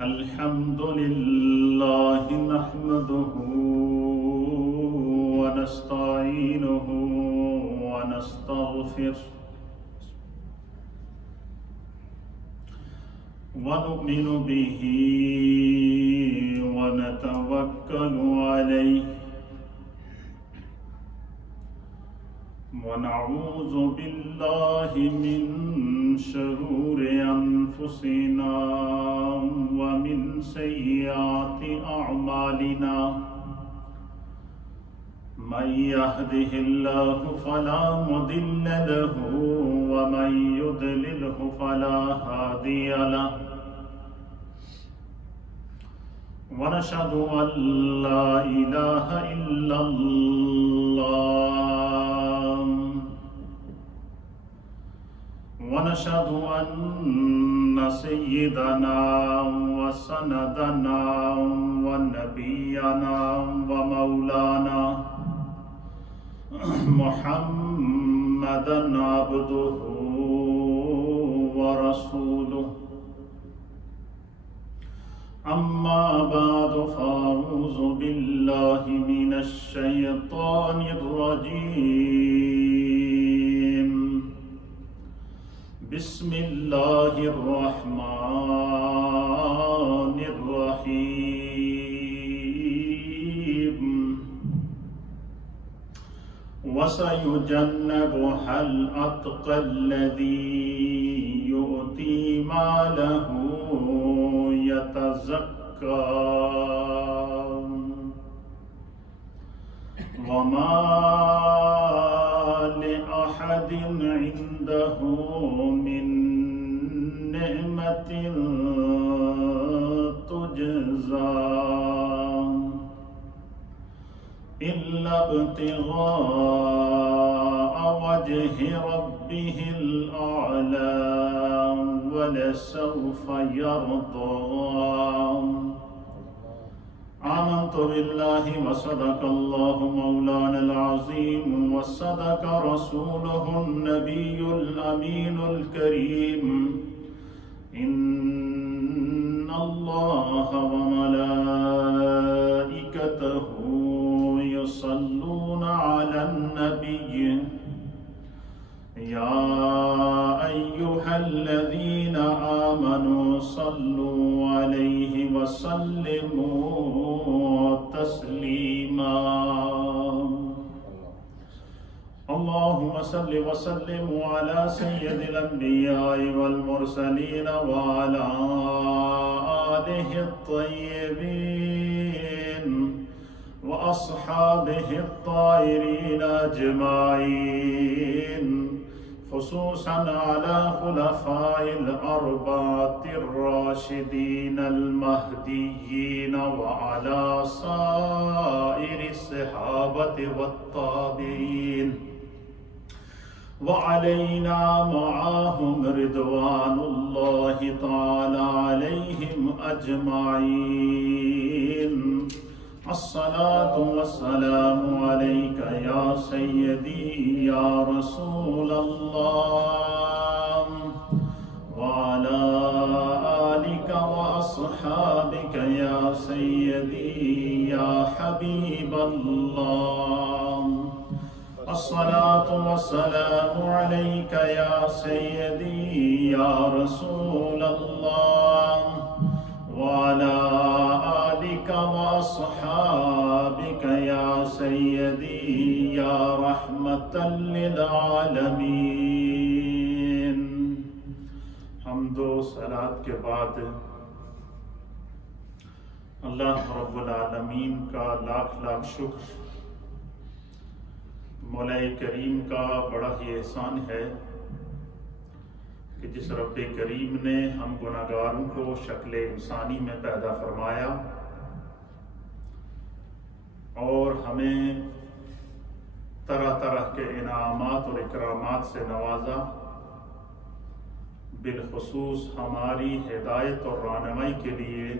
الحمد لله نحمده ونستعينه ونستغفره ونؤمن به ونتوكل عليه ونعوذ بالله من شرور أنفسنا ومن سيئات أعمالنا من يهده الله فلا مضل له ومن يضلله فلا هادي له ونشهد أن لا إله إلا الله ونشهد أن سيدنا وسندنا ونبينا ومولانا محمدا عبده ورسوله أما بعد فأعوذ بالله من الشيطان الرجيم بسم الله الرحمن الرحيم وسيجنبها الأتقى الذي يؤتي ماله يتزكى وما لأحد عنده من نعمة تجزى إلا ابتغاء وجه ربه الأعلى ولسوف يرضى آمنت بالله وصدق الله مولانا العظيم وصدق رسوله النبي الأمين الكريم إن الله وملائكته يصلون على النبي يا أيها الذين آمنوا صلوا عليه وسلموا تسليما اللهم صل وسلم على سيد الأنبياء والمرسلين وعلى آله الطيبين وأصحابه الطاهرين أجمعين خصوصا على خلفاء الأربعة الراشدين المهديين وعلى سائر الصحابة والتابعين وعلينا معهم رضوان الله تعالى عليهم أجمعين الصلاة والسلام عليك يا سيدي يا رسول الله وعلى آلك وأصحابك يا سيدي يا حبيب الله الصلاة والسلام عليك يا سيدي يا رسول الله وعلى آلك وأصحابك يا سيدي يا رحمة للعالمين حمد و صلاة کے بعد اللہ رب العالمین کا لاکھ لاکھ شکر مولا کریم کا بڑا ہی احسان ہے کہ جس رب کریم نے ہم گناہگاروں کو شکل انسانی میں پیدا فرمایا اور ہمیں طرح طرح کے انعامات اور اکرامات سے نوازا، بالخصوص ہماری ہدایت اور رہنمائی کے لیے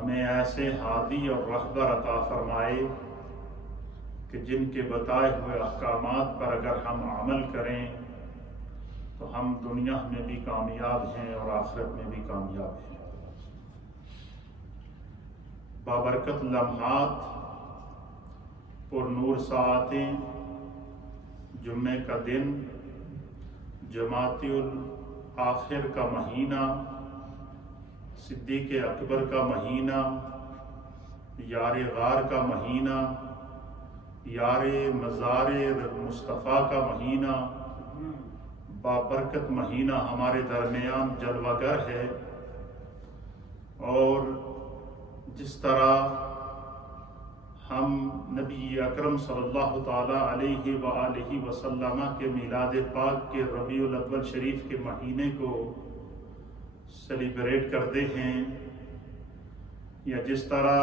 ہمیں ایسے ہادی اور رہبر عطا فرمائے کہ جن کے بتائے ہوئے احکامات پر اگر ہم عمل کریں تو ہم دنیا میں بھی کامیاب ہیں اور آخرت میں بھی کامیاب ہیں۔ بابرکت لمحات، پر نور ساعتیں، جمعے کا دن، جماعت الآخر کا مہینہ، صدیق اکبر کا مہینہ، یار غار کا مہینہ، یار مزار مصطفیٰ کا مہینہ، بابرکت مہینہ ہمارے درمیان جلوہ گر ہے۔ اور جس طرح ہم نبی اکرم صلی اللہ تعالیٰ علیہ وآلہ وسلم کے میلاد پاک کے ربیع الاول شریف کے مہینے کو سیلیبریٹ کرتے ہیں، یا جس طرح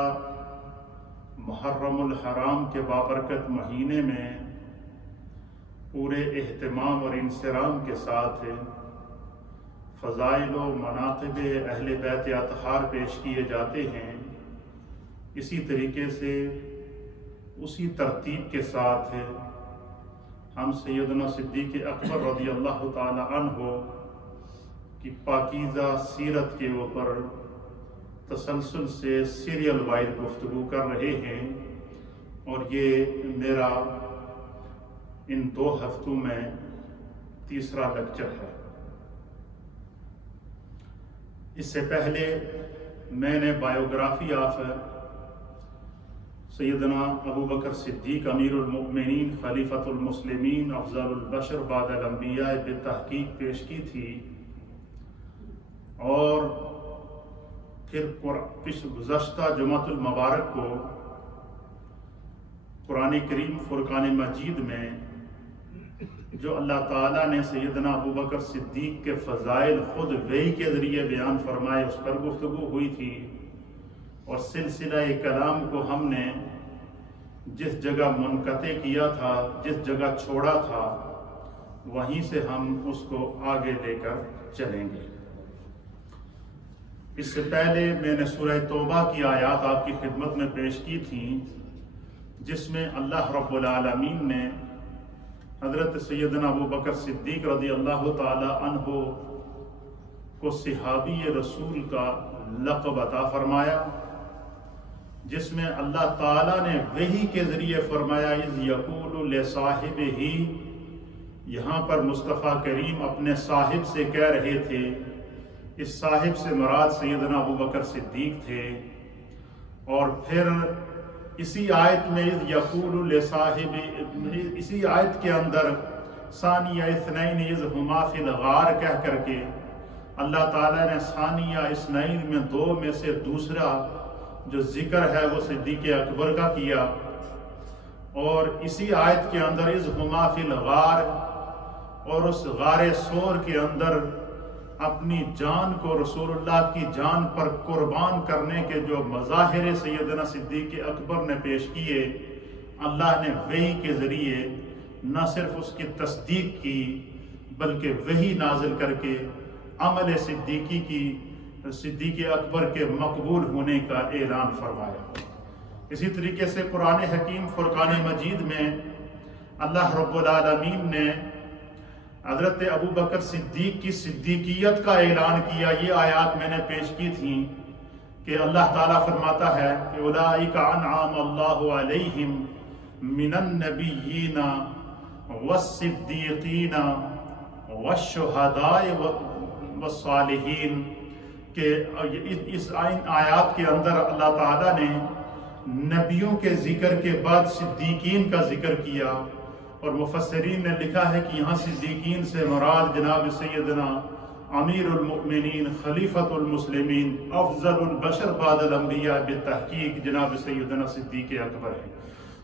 محرم الحرام کے بابرکت مہینے میں پورے اہتمام اور انصرام کے ساتھ فضائل و مناقب اہل بیت اطہار پیش کیے جاتے ہیں، اسی طریقے سے اسی ترتیب کے ساتھ ہم سیدنا صدیق اکبر رضی اللہ تعالی عنہ کی پاکیزہ سیرت کے اوپر تسلسل سے سیریل وائز گفتگو کر رہے ہیں، اور یہ میرا ان 2 ہفتوں میں تیسرا لیکچر ہے۔ اس سے پہلے میں نے بایوگرافی آف سیدنا ابو بکر صدیق امیر المؤمنین خلیفۃ المسلمین افضل البشر بعد الانبیاء بالتحقیق پیش کی تھی، اور پھر گزشتہ جمعۃ المبارک کو قرآن کریم فرقان مجید میں جو اللہ تعالیٰ نے سیدنا ابو بکر صدیق کے فضائل خود وحی کے ذریعے بیان فرمائے، اس پر گفتگو ہوئی تھی، اور سلسلہ کلام کو ہم نے جس جگہ منقطع کیا تھا، جس جگہ چھوڑا تھا، وہیں سے ہم اس کو آگے لے کر چلیں گے۔ اس سے پہلے میں نے سورہ توبہ کی آیات آپ کی خدمت میں پیش کی تھیں، جس میں اللہ رب العالمین نے حضرت سیدنا ابو بکر صدیق رضی اللہ تعالی عنہ کو صحابی رسول کا لقب عطا فرمایا، جس میں اللہ تعالیٰ نے وحی کے ذریعے فرمایا اذ یقول لصاحبہ، یہاں پر مصطفیٰ کریم اپنے صاحب سے کہہ رہے تھے، اس صاحب سے مراد سیدنا ابو بکر صدیق تھے، اور پھر اسی آیت میں اذ یقول لصاحب، اسی آیت کے اندر ثانیہ اثنین اذ ہما فی الغار کہہ کر کے اللہ تعالیٰ نے ثانیہ اثنین میں 2 میں سے دوسرا جو ذکر ہے وہ صدیق اکبر کا کیا، اور اسی آیت کے اندر اذ ہما فی الغار، اور اس غار سور کے اندر اپنی جان کو رسول اللہ کی جان پر قربان کرنے کے جو مظاہر سیدنا صدیق اکبر نے پیش کیے، اللہ نے وحی کے ذریعے نہ صرف اس کی تصدیق کی بلکہ وحی نازل کر کے عمل صدیقی کی، صدیق اکبر کے مقبول ہونے کا اعلان فرمایا۔ اسی طریقے سے قرآن حکیم فرقان مجید میں اللہ رب العالمین نے حضرت ابو بکر صدیق کی صدیقیت کا اعلان کیا۔ یہ آیات میں نے پیش کی تھیں کہ اللہ تعالیٰ فرماتا ہے کہ اولئک انعم اللہ علیہم من النبیین والصدیقین والشہداء والصالحین، کہ اس آیات کے اندر اللہ تعالیٰ نے نبیوں کے ذکر کے بعد صدیقین کا ذکر کیا، اور مفسرین نے لکھا ہے کہ یہاں صدیقین سے مراد جناب سیدنا امیر المؤمنین خلیفۃ المسلمین افضل البشر بعد الانبیاء بالتحقیق جناب سیدنا صدیق اکبر ہے۔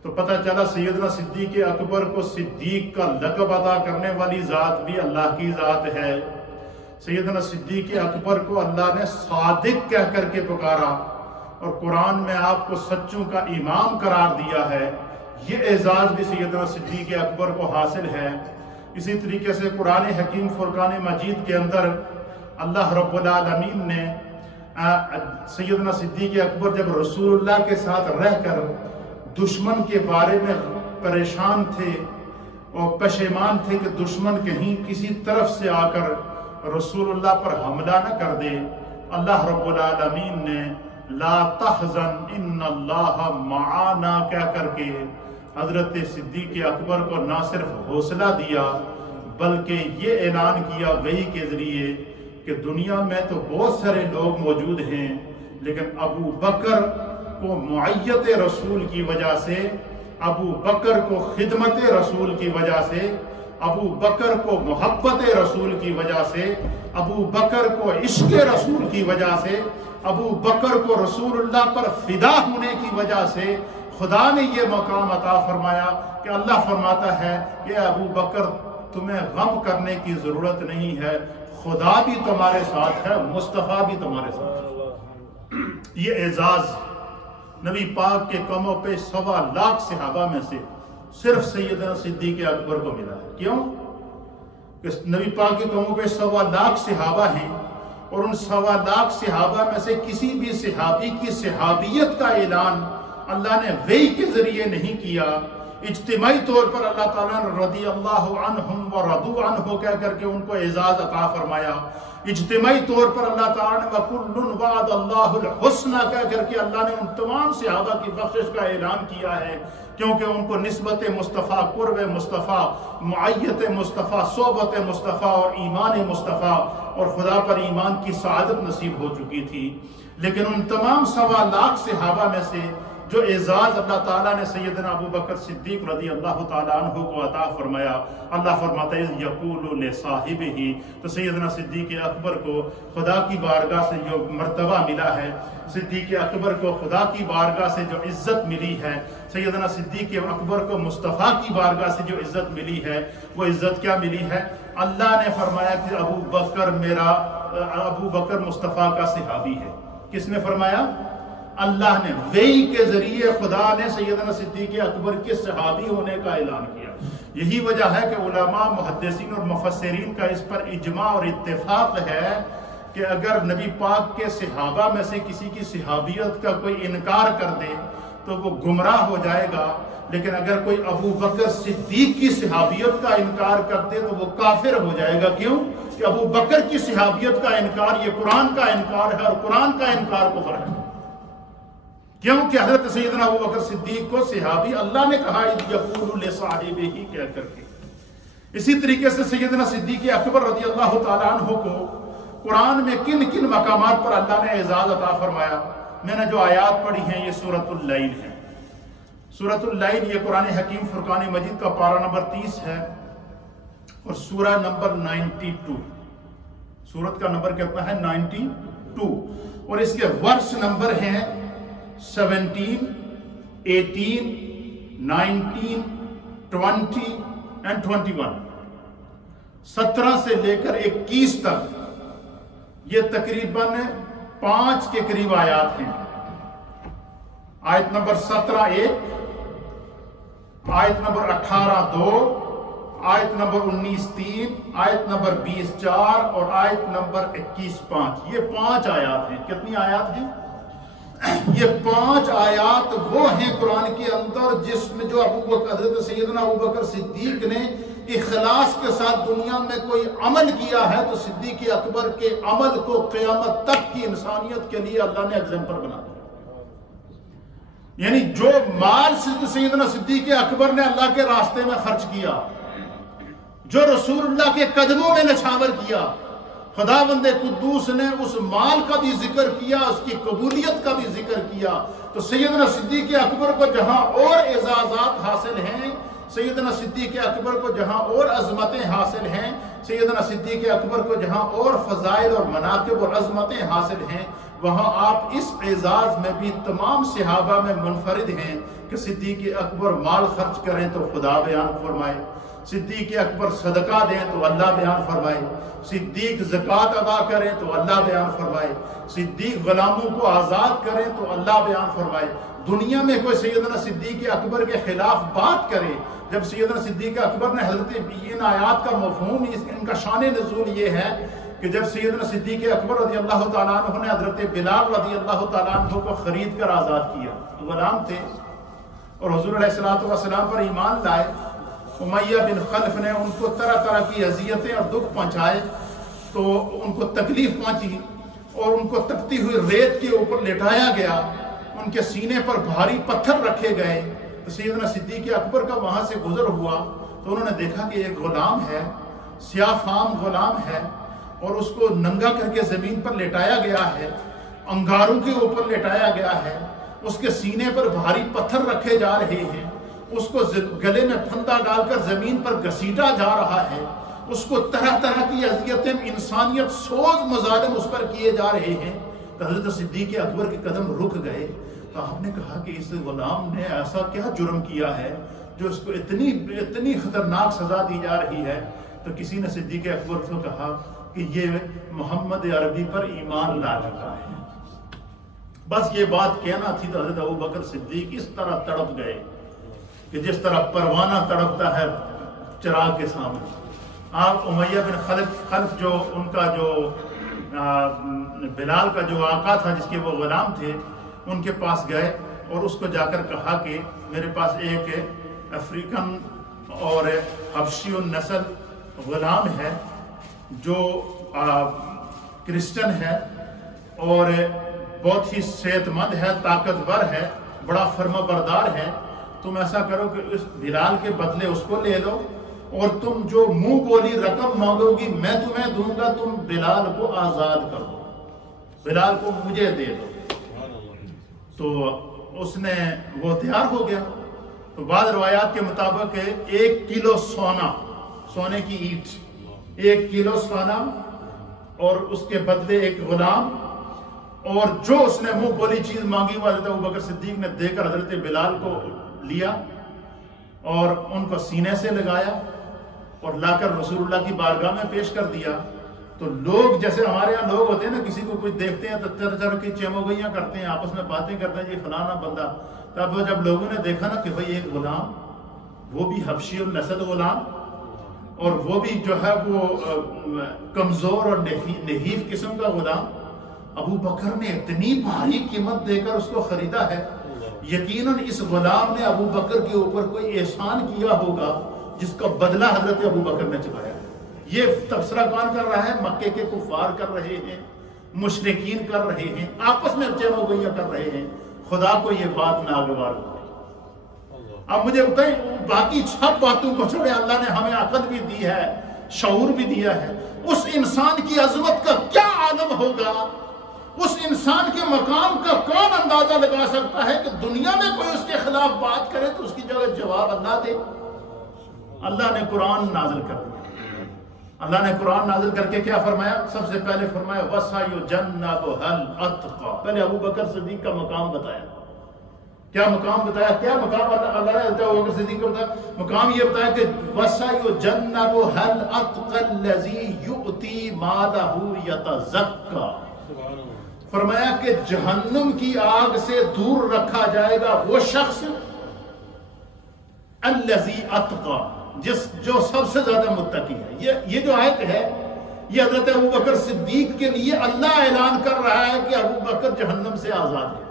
تو پتہ چلا سیدنا صدیق اکبر کو صدیق کا لقب عطا کرنے والی ذات بھی اللہ کی ذات ہے۔ سیدنا صدیق اکبر کو اللہ نے صادق کہہ کر کے پکارا، اور قرآن میں آپ کو سچوں کا امام قرار دیا ہے۔ یہ اعزاز بھی سیدنا صدیق اکبر کو حاصل ہے۔ اسی طریقے سے قرآن حکیم فرقان مجید کے اندر اللہ رب العالمین نے سیدنا صدیق اکبر جب رسول اللہ کے ساتھ رہ کر دشمن کے بارے میں پریشان تھے اور پشیمان تھے کہ دشمن کہیں کسی طرف سے آ کر رسول اللہ پر حملہ نہ کر دے، اللہ رب العالمین نے لا تحزن ان اللہ معانا کہہ کر کے حضرت صدیق اکبر کو نہ صرف حوصلہ دیا بلکہ یہ اعلان کیا وحی کے ذریعے کہ دنیا میں تو بہت سارے لوگ موجود ہیں لیکن ابو بکر کو معیت رسول کی وجہ سے، ابو بکر کو خدمت رسول کی وجہ سے، ابو بکر کو محبت رسول کی وجہ سے، ابو بکر کو عشق رسول کی وجہ سے، ابو بکر کو رسول اللہ پر فدا ہونے کی وجہ سے خدا نے یہ مقام عطا فرمایا کہ اللہ فرماتا ہے کہ ابو بکر تمہیں غم کرنے کی ضرورت نہیں ہے، خدا بھی تمہارے ساتھ ہے، مصطفیٰ بھی تمہارے ساتھ ہے۔ یہ اعزاز نبی پاک کے قدموں پہ 1.25 لاکھ صحابہ میں سے صرف سیدنا صدیق اکبر کو ملا ہے۔ کیوں؟ کہ نبی پاک کے قدموں پہ 1.25 لاکھ صحابہ ہیں اور ان 1.25 لاکھ صحابہ میں سے کسی بھی صحابی کی صحابیت کا اعلان اللہ نے وحی کے ذریعے نہیں کیا، اجتماعی طور پر اللہ تعالیٰ نے رضی اللہ عنہم و رضوا عنہ کہہ کر کے ان کو اعزاز عطا فرمایا، اجتماعی طور پر اللہ تعالیٰ نے وَكُلٌّ وَعَدَ اللَّهُ الْحُسْنَى کہہ کر کے اللہ نے ان تمام صحابہ کی بخشش کا اعلان کیا ہے، کیونکہ ان کو نسبت مصطفیٰ، قرب مصطفیٰ، معیت مصطفیٰ، صحبت مصطفیٰ اور ایمان مصطفیٰ اور خدا پر ایمان کی سعادت نصیب ہو چکی تھی۔ لیکن ان تمام 1.25 لاکھ صحابہ میں سے جو اعزاز اللہ تعالیٰ نے سیدنا ابو بکر صدیق رضی اللہ تعالیٰ عنہ کو عطا فرمایا، اللہ فرماتا ہے یقول لصاحبہ، تو سیدنا صدیق اکبر کو خدا کی بارگاہ سے جو مرتبہ ملا ہے، صدیق اکبر کو خدا کی بارگاہ سے جو عزت ملی ہے، سیدنا صدیق اکبر کو مصطفیٰ کی بارگاہ سے جو عزت ملی ہے، وہ عزت کیا ملی ہے؟ اللہ نے فرمایا کہ ابو بکر مصطفیٰ کا صحابی ہے۔ کس نے فرمایا؟ اللہ نے وحی کے ذریعے خدا نے سیدنا صدیق اکبر کے صحابی ہونے کا اعلان کیا۔ یہی وجہ ہے کہ علماء، محدثین اور مفسرین کا اس پر اجماع اور اتفاق ہے کہ اگر نبی پاک کے صحابہ میں سے کسی کی صحابیت کا کوئی انکار کر دے تو وہ گمراہ ہو جائے گا، لیکن اگر کوئی ابو بکر صدیق کی صحابیت کا انکار کر دے تو وہ کافر ہو جائے گا۔ کیوں؟ کہ ابو بکر کی صحابیت کا انکار یہ قرآن کا انکار ہے اور قرآن کا انکار کفر ہے۔ کیونکہ حضرت سیدنا ابو بکر صدیق کو صحابی اللہ نے کہا یقول لصاحبہ کہہ کر کے۔ اسی طریقے سے سیدنا صدیق اکبر رضی اللہ تعالیٰ عنہ کو قرآن میں کن کن مقامات پر اللہ نے اعزاز عطا فرمایا؟ میں نے جو آیات پڑھی ہیں یہ سورۃ اللیل ہے۔ سورۃ اللیل یہ قرآن حکیم فرقان مجید کا پارہ نمبر 30 ہے اور سورہ نمبر 92۔ سورت کا نمبر کتنا ہے؟ 92، اور اس کے ورس نمبر ہیں 17، 18، 19، 20 and 21۔ 17 سے لے کر 21 تک یہ تقریباً 5 کے قریب آیات ہیں۔ آیت نمبر 17 1، آیت نمبر 18 2، آیت نمبر 19 3، آیت نمبر 20 4 اور آیت نمبر 21 5۔ یہ 5 آیات ہیں۔ کتنی آیات ہیں؟ یہ 5 آیات وہ ہیں قرآن کے اندر جس میں جو حضرت سیدنا ابو بکر صدیق نے اخلاص کے ساتھ دنیا میں کوئی عمل کیا ہے تو صدیق اکبر کے عمل کو قیامت تک کی انسانیت کے لیے اللہ نے ایگزامپل بنا دیا۔ یعنی جو مال سیدنا صدیق اکبر نے اللہ کے راستے میں خرچ کیا، جو رسول اللہ کے قدموں میں نچھاور کیا، خداوند قدوس نے اس مال کا بھی ذکر کیا، اس کی قبولیت کا بھی ذکر کیا۔ تو سیدنا صدیق اکبر کو جہاں اور اعزازات حاصل ہیں، سیدنا صدیق اکبر کو جہاں اور عظمتیں حاصل ہیں، سیدنا صدیق اکبر کو جہاں اور فضائل اور مناقب اور عظمتیں حاصل ہیں، وہاں آپ اس اعزاز میں بھی تمام صحابہ میں منفرد ہیں کہ صدیق اکبر مال خرچ کریں تو خدا بیان فرمائے، صدیق اکبر صدقہ دیں تو اللہ بیان فرمائے، صدیق زکوٰۃ ادا کریں تو اللہ بیان فرمائے، صدیق غلاموں کو آزاد کریں تو اللہ بیان فرمائے۔ دنیا میں کوئی سیدنا صدیق اکبر کے خلاف بات کرے، جب سیدنا صدیق اکبر نے حضرت ان آیات کا مفہوم، ان کا شان نزول یہ ہے کہ جب سیدنا صدیق اکبر رضی اللہ تعالیٰ عنہ نے حضرت بلال رضی اللہ تعالیٰ عنہ کو خرید کر آزاد کیا، غلام تھے، اور حضور علیہ السلام پر ایمان لائے، امیہ بن خلف نے ان کو طرح طرح کی اذیتیں اور دکھ پہنچائے، تو ان کو تکلیف پہنچی اور ان کو تپتی ہوئی ریت کے اوپر لٹایا گیا، ان کے سینے پر بھاری پتھر رکھے گئے۔ تو سیدنا صدیق اکبر کا وہاں سے گزر ہوا تو انہوں نے دیکھا کہ ایک غلام ہے، سیاہ فام غلام ہے، اور اس کو ننگا کر کے زمین پر لٹایا گیا ہے، انگاروں کے اوپر لٹایا گیا ہے، اس کے سینے پر بھاری پتھر رکھے جا رہے ہیں، اس کو گلے میں پھندا ڈال کر زمین پر گھسیٹا جا رہا ہے، اس کو طرح طرح کی اذیتیں انسانیت سوز مظالم اس پر کیے جا رہے ہیں۔ تو حضرت صدیق اکبر کے قدم رک گئے، تو آپ نے کہا کہ اس غلام نے ایسا کیا جرم کیا ہے جو اس کو اتنی خطرناک سزا دی جا رہی ہے؟ تو کسی نے صدیق اکبر کو کہا کہ یہ محمد عربی پر ایمان لا چکا ہے۔ بس یہ بات کہنا تھی تو حضرت ابوبکر صدیق اس طرح تڑپ گئے کہ جس طرح پروانہ تڑپتا ہے چراغ کے سامنے۔ آپ امیہ بن خلف جو ان کا جو بلال کا جو آقا تھا جس کے وہ غلام تھے، ان کے پاس گئے اور اس کو جا کر کہا کہ میرے پاس ایک افریقن اور حبشی النسل غلام ہے جو کرسچن ہے اور بہت ہی صحت مند ہے، طاقتور ہے، بڑا فرما بردار ہے، تم ایسا کرو کہ اس بلال کے بدلے اس کو لے لو، اور تم جو منہ بولی رقم مانگو گی میں تمہیں دوں گا، تم بلال کو آزاد کر دو، بلال کو مجھے دے دو۔ تو اس نے وہ تیار ہو گیا۔ تو بعض روایات کے مطابق 1 کلو سونے کی اینٹ، 1 کلو سونا اور اس کے بدلے ایک غلام، اور جو اس نے منہ بولی چیز مانگی وہ حضرت ابوبکر صدیق نے دے کر حضرت بلال کو لیا اور ان کو سینے سے لگایا اور لا کر رسول اللہ کی بارگاہ میں پیش کر دیا۔ تو لوگ جیسے ہمارے یہاں لوگ ہوتے ہیں نا، کسی کو کچھ دیکھتے ہیں تو طرح کی چموگیاں کرتے ہیں، آپس میں باتیں کرتے ہیں، یہ فلانا بندہ۔ تب جب لوگوں نے دیکھا نا کہ بھئی ایک غلام، وہ بھی حبشی النسل غلام، اور وہ بھی جو ہے وہ کمزور اور نحیف قسم کا غلام، ابو بکر نے اتنی بھاری قیمت دے کر اس کو خریدا ہے، یقیناً اس غلام نے ابو بکر کے اوپر کوئی احسان کیا ہوگا جس کا بدلہ حضرت ابو بکر نے چکایا۔ یہ تبصرہ کون کر رہا ہے؟ مکے کے کفار کر رہے ہیں، مشرکین کر رہے ہیں، آپس میں چموگیاں کر رہے ہیں۔ خدا کو یہ بات ناگوار ہوئی۔ اب مجھے بتائیں، باقی سب باتوں کو چھوڑے، اللہ نے ہمیں عقل بھی دی ہے، شعور بھی دیا ہے، اس انسان کی عظمت کا کیا عالم ہوگا، اس انسان کے مقام کا کون اندازہ لگا سکتا ہے کہ دنیا میں کوئی اس کے خلاف بات کرے تو اس کی جگہ جواب اللہ دے۔ اللہ نے قرآن نازل کر دیا۔ اللہ نے قرآن نازل کر کے کیا فرمایا؟ سب سے پہلے فرمایا وَسَيُجَنَّبُهَا الْأَتْقَى، پہلے ابوبکر صدیق کا مقام بتایا۔ کیا مقام بتایا؟ کیا مقام اللہ نے ابوبکر صدیق کو بتایا؟ مقام یہ بتایا کہ وَسَيُجَنَّبُهَا الْأَتْقَى الَّذِي يُؤْتِي مَالَهُ يَتَزَكَّى، فرمایا کہ جہنم کی آگ سے دور رکھا جائے گا وہ شخص الَّذِي أَتْقَى، جو سب سے زیادہ متقی ہے۔ یہ جو آیت ہے یہ حضرت ابوبکر صدیق کے لیے اللہ اعلان کر رہا ہے کہ ابوبکر جہنم سے آزاد ہے۔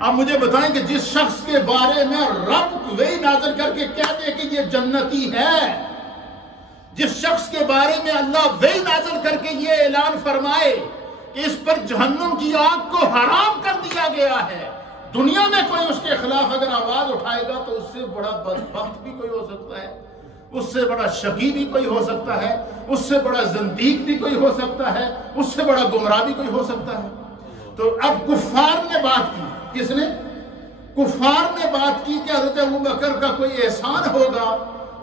اب مجھے بتائیں کہ جس شخص کے بارے میں رب وحی نازل کر کے کہہ دے کہ یہ جنتی ہے، جس شخص کے بارے میں اللہ وحی نازل کر کے یہ اعلان فرمائے کہ اس پر جہنم کی آگ کو حرام کر دیا گیا ہے، دنیا میں کوئی اس کے خلاف اگر آواز اٹھائے گا تو اس سے بڑا بدبخت بھی کوئی ہو سکتا ہے، اس سے بڑا شقی بھی کوئی ہو سکتا ہے، اس سے بڑا زندیق بھی کوئی ہو سکتا ہے، اس سے بڑا گمراہ بھی کوئی ہو سکتا ہے۔ تو اب کفار نے بات کی، کس نے؟ کفار نے بات کی کہ حضرت ابوبکر کا کوئی احسان ہوگا،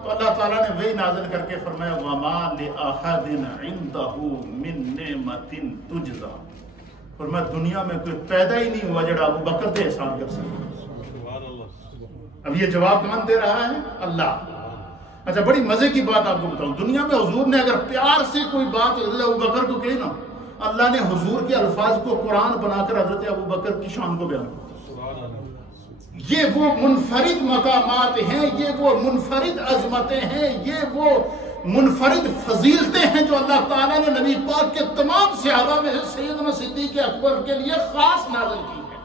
تو اللہ تعالیٰ نے وہی نازل کر کے فرمایا وَمَا لِأَحَدٍ عِنْدَهُ مِن نِعْمَةٍ تُجْزَى، فرمایا دنیا میں کوئی پیدا ہی نہیں ہوا جڑا ابو بکر دے احسان کر سکتا۔ اب یہ جواب کون دے رہا ہے؟ اللہ۔ اچھا بڑی مزے کی بات آپ کو بتاؤں، دنیا میں حضور نے اگر پیار سے کوئی بات حضرت ابو بکر کو کہی نا، اللہ نے حضور کے الفاظ کو قرآن بنا کر حضرت ابو بکر کی شان کو بیان کیا۔ یہ وہ منفرد مقامات ہیں، یہ وہ منفرد عظمتیں ہیں، یہ وہ منفرد فضیلتیں ہیں جو اللہ تعالیٰ نے نبی پاک کے تمام صحابہ میں سے سیدنا صدیق اکبر کے لیے خاص نازل کی ہے۔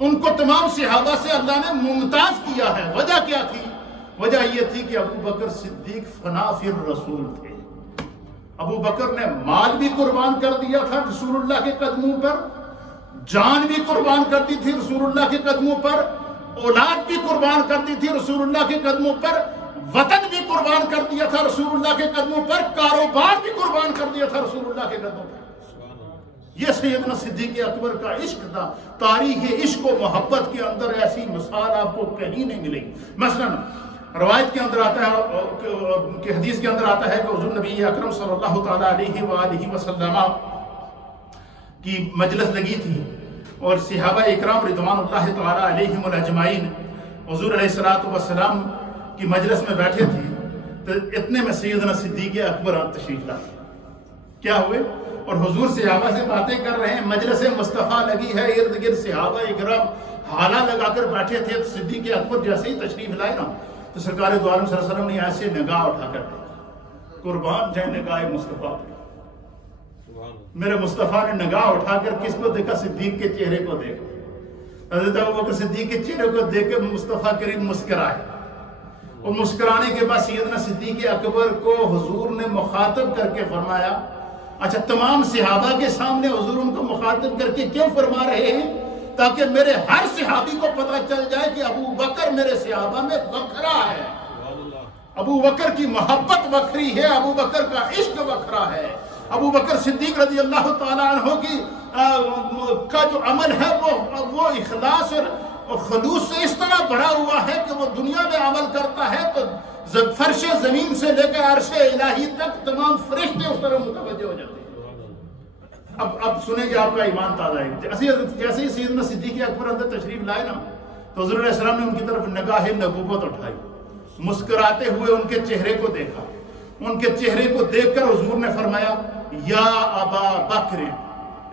ان کو تمام صحابہ سے اللہ نے ممتاز کیا ہے۔ وجہ کیا تھی؟ وجہ یہ تھی کہ ابو بکر صدیق فنا فی الرسول تھے۔ ابو بکر نے مال بھی قربان کر دیا تھا رسول اللہ کے قدموں پر، جان بھی قربان کر دی تھی رسول اللہ کے قدموں پر، اولاد بھی قربان کر دی تھی رسول اللہ کے قدموں پر، وطن بھی قربان کر دیا تھا رسول اللہ کے قدموں پر، کاروبار بھی قربان کر دیا تھا رسول اللہ کے قدموں پر۔ یہ سیدنا صدیق اکبر کا عشق تھا۔ تاریخ عشق و محبت کے اندر ایسی مثال آپ کو کہیں نہیں ملے گی۔ مثلا روایت کے اندر آتا ہے کہ حدیث کے اندر آتا ہے کہ حضور نبی اکرم صلی اللہ تعالیٰ علیہ وآلہ وسلم کی مجلس لگی تھی اور صحابہ اکرام رضوان اللہ تعالیٰ علیہم اجمعین حضور علیہ السلام کی مجلس میں بیٹھے تھے، تو اتنے میں سیدنا صدیق اکبر تشریف لائے۔ کیا ہوئے؟ اور حضور صحابہ سے باتیں کر رہے ہیں، مجلس مصطفیٰ لگی ہے، ارد گرد صحابہ اکرام حالہ لگا کر بیٹھے تھے۔ صدیق اکبر جیسے ہی تشریف لائے نا تو سرکار دو عالم صلی اللہ علیہ وسلم نے ایسے نگاہ اٹھا کر دیکھا، قربان جائے نگاہ مصطفیٰ پہ۔ میرے مصطفیٰ نے نگاہ اٹھا کر کس کو دیکھا؟ صدیق کے چہرے کو دیکھا۔ حضرت ابوبکر صدیق کے چہرے کو دیکھ کے مصطفیٰ کریم مسکرائے، اور مسکرانے کے بعد سیدنا صدیق اکبر کو حضور نے مخاطب کر کے فرمایا، اچھا تمام صحابہ کے سامنے حضور ان کو مخاطب کر کے کیوں فرما رہے ہیں؟ تاکہ میرے ہر صحابی کو پتہ چل جائے کہ ابو بکر میرے صحابہ میں وکھرا ہے، ابو بکر کی محبت وکھری ہے، ابو بکر کا عشق وکھرا ہے، ابو بکر صدیق رضی اللہ تعالیٰ عنہ کا جو عمل ہے وہ اخلاص اور خلوص سے اس طرح بھرا ہوا ہے کہ وہ دنیا میں عمل کرتا ہے تو فرش زمین سے لے کر عرش الہی تک تمام فرشتے اس طرح متوجہ ہو جاتے ہیں۔ اب سنیں کہ آپ کا ایمان تازہ ہے۔ جیسے ہی سیدنا صدیق اکبر اندر تشریف لائے نا تو حضور علیہ السلام نے ان کی طرف نگاہ نبوت اٹھائی، مسکراتے ہوئے ان کے چہرے کو دیکھا، ان کے چہرے کو دیکھ کر حضور نے فرمایا یا ابا بکر،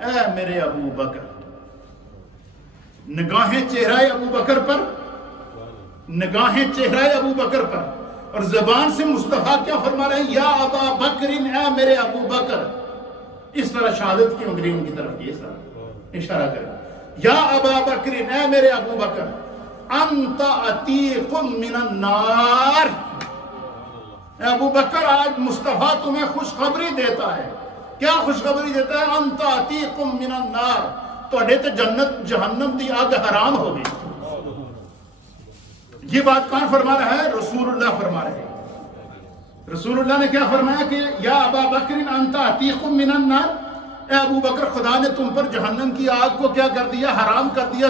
اے میرے ابو بکر۔ نگاہیں چہرہ ابو بکر پر، نگاہیں چہرہ ابو بکر پر، اور زبان سے مصطفیٰ کیا فرما رہے ہیں؟ یا ابا بکر، اے میرے ابو بکر۔ اس طرح شہادت کی انگلی ان کی طرف کی اس طرح اشارہ کریں، یا ابا بکر، اے میرے ابو بکر، انت عتیق من النار۔ اے ابو بکر، آج مصطفیٰ تمہیں خوشخبری دیتا ہے۔ کیا خوشخبری دیتا ہے؟ انت عتیق من النار، تو تے جنت جہنم دی آگ حرام ہو گئی۔ یہ بات کون فرما رہا ہے؟ رسول اللہ فرما رہے ہیں۔ رسول اللہ نے کیا فرمایا کہ یا ابا بکر انت عتیق من النار، اے ابو بکر خدا نے تم پر جہنم کی آگ کو کیا کر دیا؟ حرام کر دیا،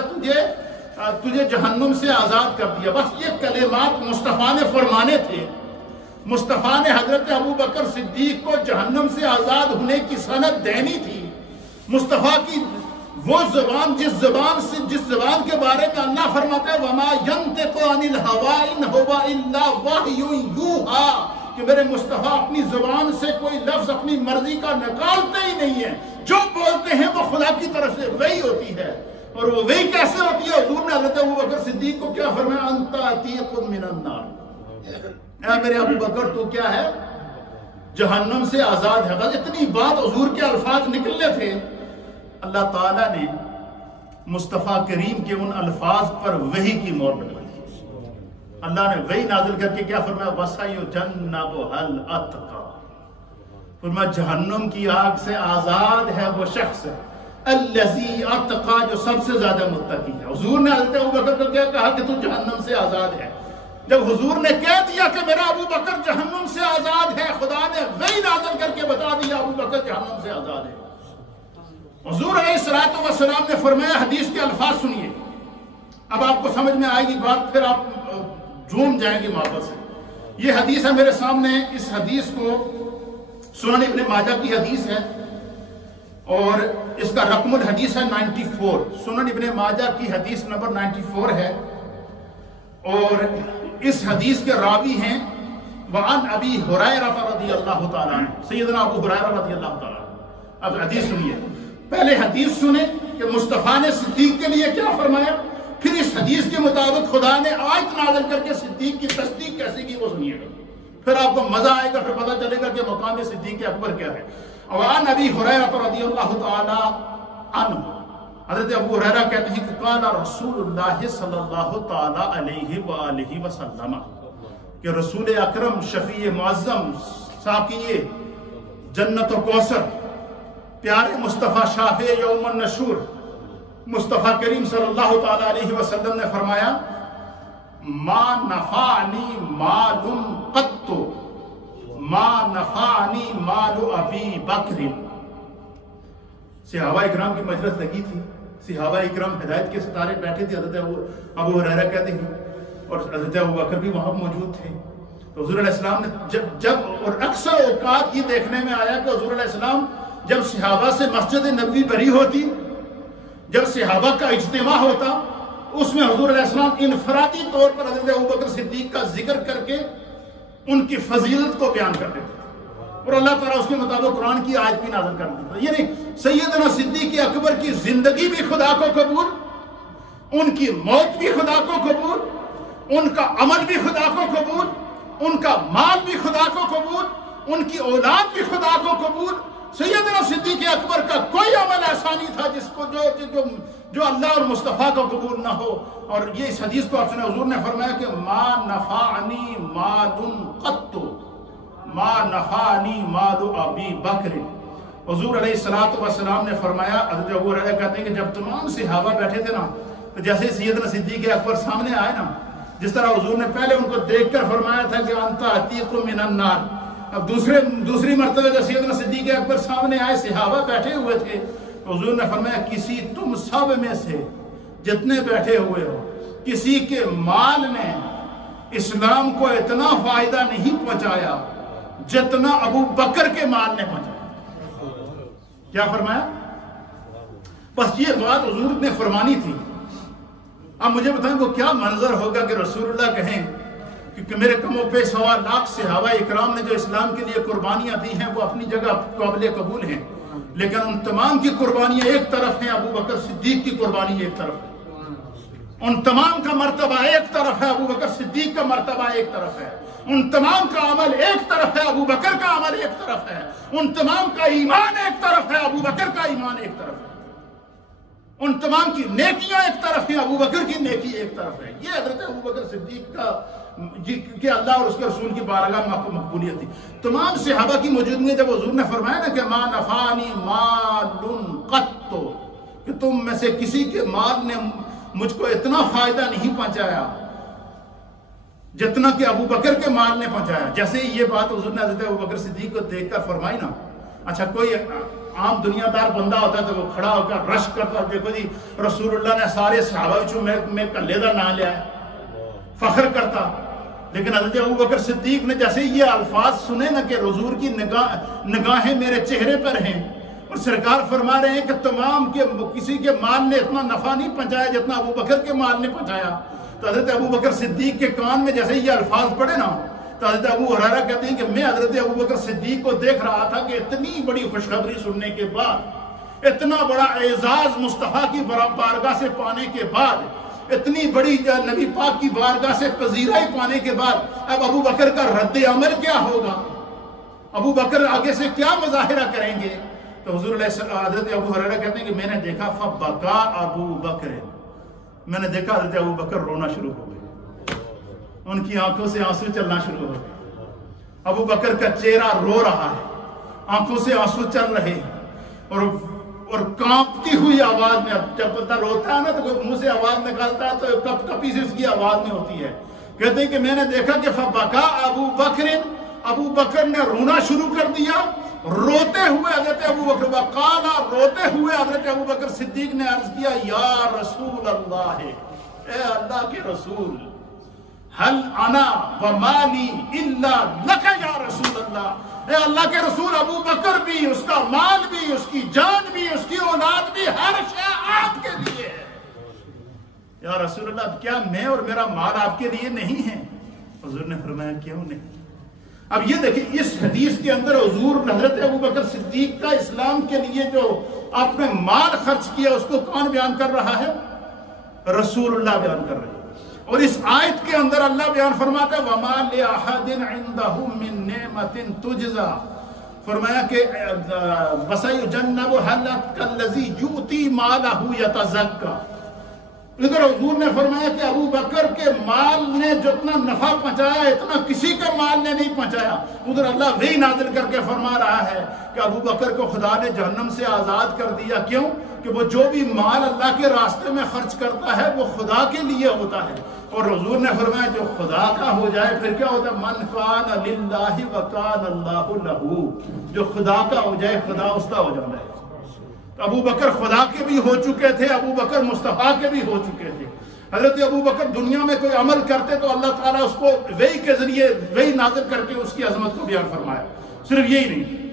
تجھے جہنم سے آزاد کر دیا۔ بس یہ کلمات مصطفیٰ نے فرمانے تھے۔ مصطفیٰ نے حضرت ابو بکر صدیق کو جہنم سے آزاد ہونے کی سند دینی تھی۔ مصطفیٰ کی وہ زبان جس زبان کے بارے میں اللہ فرماتا ہے وَمَا يَنْتِقُ عَنِ الْهَوَىٰ إِنْ هُوَ إِلَّا وَحْيٌ يُوحَىٰ، کہ میرے مصطفیٰ اپنی زبان سے کوئی لفظ اپنی مرضی کا نکالتے ہی نہیں ہے، جو بولتے ہیں وہ خدا کی طرف سے وحی ہوتی ہے۔ اور وہ وحی کیسے ہوتی ہے؟ حضور نے حضرت ابو بکر صدیق کو کیا فرمایا؟ انت عتیق من النار، اے میرے ابو بکر تو کیا ہے؟ جہنم سے آزاد ہے۔ بس اتنی بات حضور کے الفاظ نکلنے تھے، اللہ تعالیٰ نے مصطفیٰ کریم کے ان الفاظ پر وحی کی مہر لگائی۔ اللہ نے وحی نازل کر کے کیا فرمایا؟ وَسَيُجَنَّبُهَا الْأَتْقَى، فرمایا جہنم کی آگ سے آزاد ہے وہ شخص الَّذِي أَتْقَى، جو سب سے زیادہ متقی ہے۔ حضور نے حضرت ابو بکر کو کیا کہا کہ تو جہنم سے آزاد ہے؟ جب حضور نے کہہ دیا کہ میرا ابو بکر جہنم سے آزاد ہے، خدا نے وحی نازل کر کے بتا دیا ابو بکر جہنم سے آزاد ہے۔ حضور علیہ السلام نے فرمایا، حدیث کے الفاظ سنیے، اب آپ کو سمجھ میں آئے گی بات، پھر آپ جھوم جائیں گے محبت سے۔ یہ حدیث ہے میرے سامنے، اس حدیث کو سنن ابن ماجہ کی حدیث ہے اور اس کا رقم الحدیث ہے 94۔ سنن ابن ماجہ کی حدیث نمبر 94 ہے، اور اس حدیث کے راوی ہیں وعن ابی ہریرہ رضی اللہ تعالیٰ عنہ، سیدنا ابو ہریرہ رضی اللہ تعالیٰ عنہ۔ اب حدیث سنیے، پہلے حدیث سنیں کہ مصطفیٰ نے صدیق کے لیے کیا فرمایا، پھر اس حدیث کے مطابق خدا نے آیت نازل کر کے صدیق کی تصدیق کیسے کی وہ سنیے گا، پھر آپ کو مزہ آئے گا، پھر پتہ چلے گا کہ مقام صدیق اکبر کیا ہے۔ وعن ابی ہریرہ رضی اللہ تعالیٰ عنہ، حضرت ابو ہریرہ کہتے ہیں کہ قال رسول اللہ صلی اللہ تعالی علیہ وآلہ وسلم، کہ رسول اکرم شفیع معظم ساقی جنت و کوثر پیارے مصطفیٰ شافع یوم النشور مصطفیٰ کریم صلی اللہ تعالی علیہ وسلم نے فرمایا ما نفعنی مال قط ما نفعنی مال ابی بکر۔ صحابہ اکرام کی مجلس لگی تھی، صحابہ اکرام ہدایت کے ستارے بیٹھے تھے، حضرت ابو ہریرہ کہتے ہیں، اور حضرت ابو بکر بھی وہاں موجود تھے۔ تو حضور علیہ السلام نے جب اور اکثر اوقات یہ دیکھنے میں آیا کہ حضور علیہ السلام جب صحابہ سے مسجد نبوی بھری ہوتی، جب صحابہ کا اجتماع ہوتا، اس میں حضور علیہ السلام انفرادی طور پر حضرت ابوبکر صدیق کا ذکر کر کے ان کی فضیلت کو بیان کر دیتے تھے، اور اللہ تعالیٰ اس کے مطابق قرآن کی آیت بھی نازل کر دیتا۔ یعنی سیدنا صدیق اکبر کی زندگی بھی خدا کو قبول، ان کی موت بھی خدا کو قبول، ان کا عمل بھی خدا کو قبول، ان کا مال بھی خدا کو قبول، ان کی اولاد بھی خدا کو قبول۔ سیدنا صدیق اکبر کا کوئی عمل ایسا نہیں تھا جس کو جو اللہ اور مصطفیٰ کو قبول نہ ہو۔ اور یہ اس حدیث کو آپ سنے، حضور نے فرمایا کہ ما نفعنی مال قط ما نفعنی مال ابی بکر۔ حضور علیہ السلام نے فرمایا، حضرت ابو ہریرہ کہتے ہیں کہ جب تمام صحابہ بیٹھے تھے نا، تو جیسے سیدنا صدیق اکبر سامنے آئے نا، جس طرح حضور نے پہلے ان کو دیکھ کر فرمایا تھا کہ انت عتیق من النار، اب دوسری مرتبہ جب سیدنا صدیق اکبر سامنے آئے، صحابہ بیٹھے ہوئے تھے، تو حضور نے فرمایا کسی تم سب میں سے جتنے بیٹھے ہوئے ہو، کسی کے مال نے اسلام کو اتنا فائدہ نہیں پہنچایا جتنا ابو بکر کے مال نے پہنچایا۔ کیا فرمایا؟ بس یہ بات حضور نے فرمانی تھی۔ اب مجھے بتائیں وہ کیا منظر ہوگا کہ رسول اللہ کہیں کہ میرے کم و بیش 1.25 لاکھ صحابہ اکرام نے جو اسلام کے لیے قربانیاں دی ہیں وہ اپنی جگہ قابل قبول ہیں، لیکن ان تمام کی قربانیاں ایک طرف ہیں، ابو بکر صدیق کی قربانی ایک طرف ہے۔ ان تمام کا مرتبہ ایک طرف ہے، ابو بکر صدیق کا مرتبہ ایک طرف ہے۔ ان تمام کا عمل ایک طرف ہے، ابو بکر کا عمل ایک طرف ہے۔ ان تمام کا ایمان ایک طرف ہے، ابو بکر کا ایمان ایک طرف ہے۔ ان تمام کی نیکیاں ایک طرف ہیں، ابو بکر کی نیکی ایک طرف ہے۔ یہ حضرت ابو بکر صدیق کا کہ اللہ اور اس کے رسول کی بارگاہ میں مقبولیت تھی۔ تمام صحابہ کی موجودگی میں جب حضور نے فرمایا نا کہ ما نفعنی مال قط، کہ تم میں سے کسی کے مال نے مجھ کو اتنا فائدہ نہیں پہنچایا جتنا کہ ابو بکر کے مال نے پہنچایا۔ جیسے ہی یہ بات حضور نے حضرت ابو بکر صدیق کو دیکھ کر فرمائی نا، اچھا کوئی عام دنیا دار بندہ ہوتا تو وہ کھڑا ہو کر رش کرتا، دیکھو جی رسول اللہ نے سارے صحابہ میں کلے دا نہ لیا ہے، فخر کرتا۔ لیکن حضرت ابو بکر صدیق نے جیسے یہ الفاظ سنے نا کہ حضور کی نگاہیں میرے چہرے پر ہیں، اور سرکار فرما رہے ہیں کہ تمام کے کسی کے مال نے اتنا نفع نہیں پہنچایا جتنا ابو بکر کے مال نے پہنچایا، تو حضرت ابو بکر صدیق کے کان میں جیسے یہ الفاظ پڑے نا، تو حضرت ابو ہریرہ کہتے ہیں کہ میں حضرت ابو بکر صدیق کو دیکھ رہا تھا کہ اتنی بڑی خوشخبری سننے کے بعد، اتنا بڑا اعزاز مصطفیٰ کی بارگاہ سے پانے کے بعد، اتنی بڑی نبی پاک کی بارگاہ سے پذیرائی پانے کے بعد، اب ابو بکر کا رد عمل کیا ہوگا، ابو بکر آگے سے کیا مظاہرہ کریں گے؟ تو حضور علیہ السلام حضرت ابو ہریرہ کہتے ہیں کہ میں نے دیکھا فبکا ابو بکر، میں نے دیکھا حضرت ابو بکر رونا شروع ہو گئے، ان کی آنکھوں سے آنسو چلنا شروع ہو گئے۔ ابو بکر کا چہرہ رو رہا ہے، آنکھوں سے آنسو چل رہے ہیں، اور کانپتی ہوئی آواز میں، جب بندہ روتا ہے نا تو منہ سے آواز نکالتا ہے تو کپ کپی سے اس کی آواز میں ہوتی ہے۔ کہتے ہیں کہ میں نے دیکھا کہ فبکا ابو بکر، ابو بکر نے رونا شروع کر دیا، روتے ہوئے حضرت ابو بکر وقالا، روتے ہوئے حضرت ابو بکر صدیق نے عرض کیا یا رسول اللہ، اے اللہ کے رسول، حل انا ومالی الا لک یا رسول اللہ، اے اللہ کے رسول ابو بکر بھی، اس کا مال بھی، اس کی جان بھی، اس کی اولاد بھی، ہر شے آپ کے لیے ہے۔ یا رسول اللہ کیا میں اور میرا مال آپ کے لیے نہیں ہے؟ حضور نے فرمایا کیوں نہیں؟ اب یہ دیکھیں اس حدیث کے اندر حضور حضرت ابو بکر صدیق کا اسلام کے لیے جو آپ نے مال خرچ کیا اس کو کون بیان کر رہا ہے؟ رسول اللہ بیان کر رہے ہیں۔ اور اس آیت کے اندر اللہ بیان فرماتا ہے وَمَا لِأَحَدٍ عِنْدَهُ مِن نِعْمَةٍ تُجْزَى فرمایا کہ وَسَيُجَنَّبُهَا الْأَتْقَى الَّذِي يُؤْتِي مَالَهُ يَتَزَكَّى۔ ادھر حضور نے فرمایا کہ ابو بکر کے مال نے جتنا نفع پہنچایا اتنا کسی کے مال نے نہیں پہنچایا۔ ادھر اللہ وہی نازل کر کے فرما رہا ہے کہ ابو بکر کو خدا نے جہنم سے آزاد کر دیا۔ کیوں؟ کہ وہ جو بھی مال اللہ کے راستے میں خرچ کرتا ہے وہ خدا کے لیے ہوتا ہے، اور حضور نے فرمایا جو خدا کا ہو جائے پھر کیا ہوتا ہے؟ من کان للہ وکان اللہ لہ، جو خدا کا ہو جائے خدا اس کا ہو جاتا ہے۔ ابو بکر خدا کے بھی ہو چکے تھے، ابو بکر مصطفیٰ کے بھی ہو چکے تھے۔ حضرت ابو بکر دنیا میں کوئی عمل کرتے تو اللہ تعالیٰ اس کو وحی کے ذریعے وحی نازل کر کے اس کی عظمت کو بیان فرمایا۔ صرف یہی نہیں،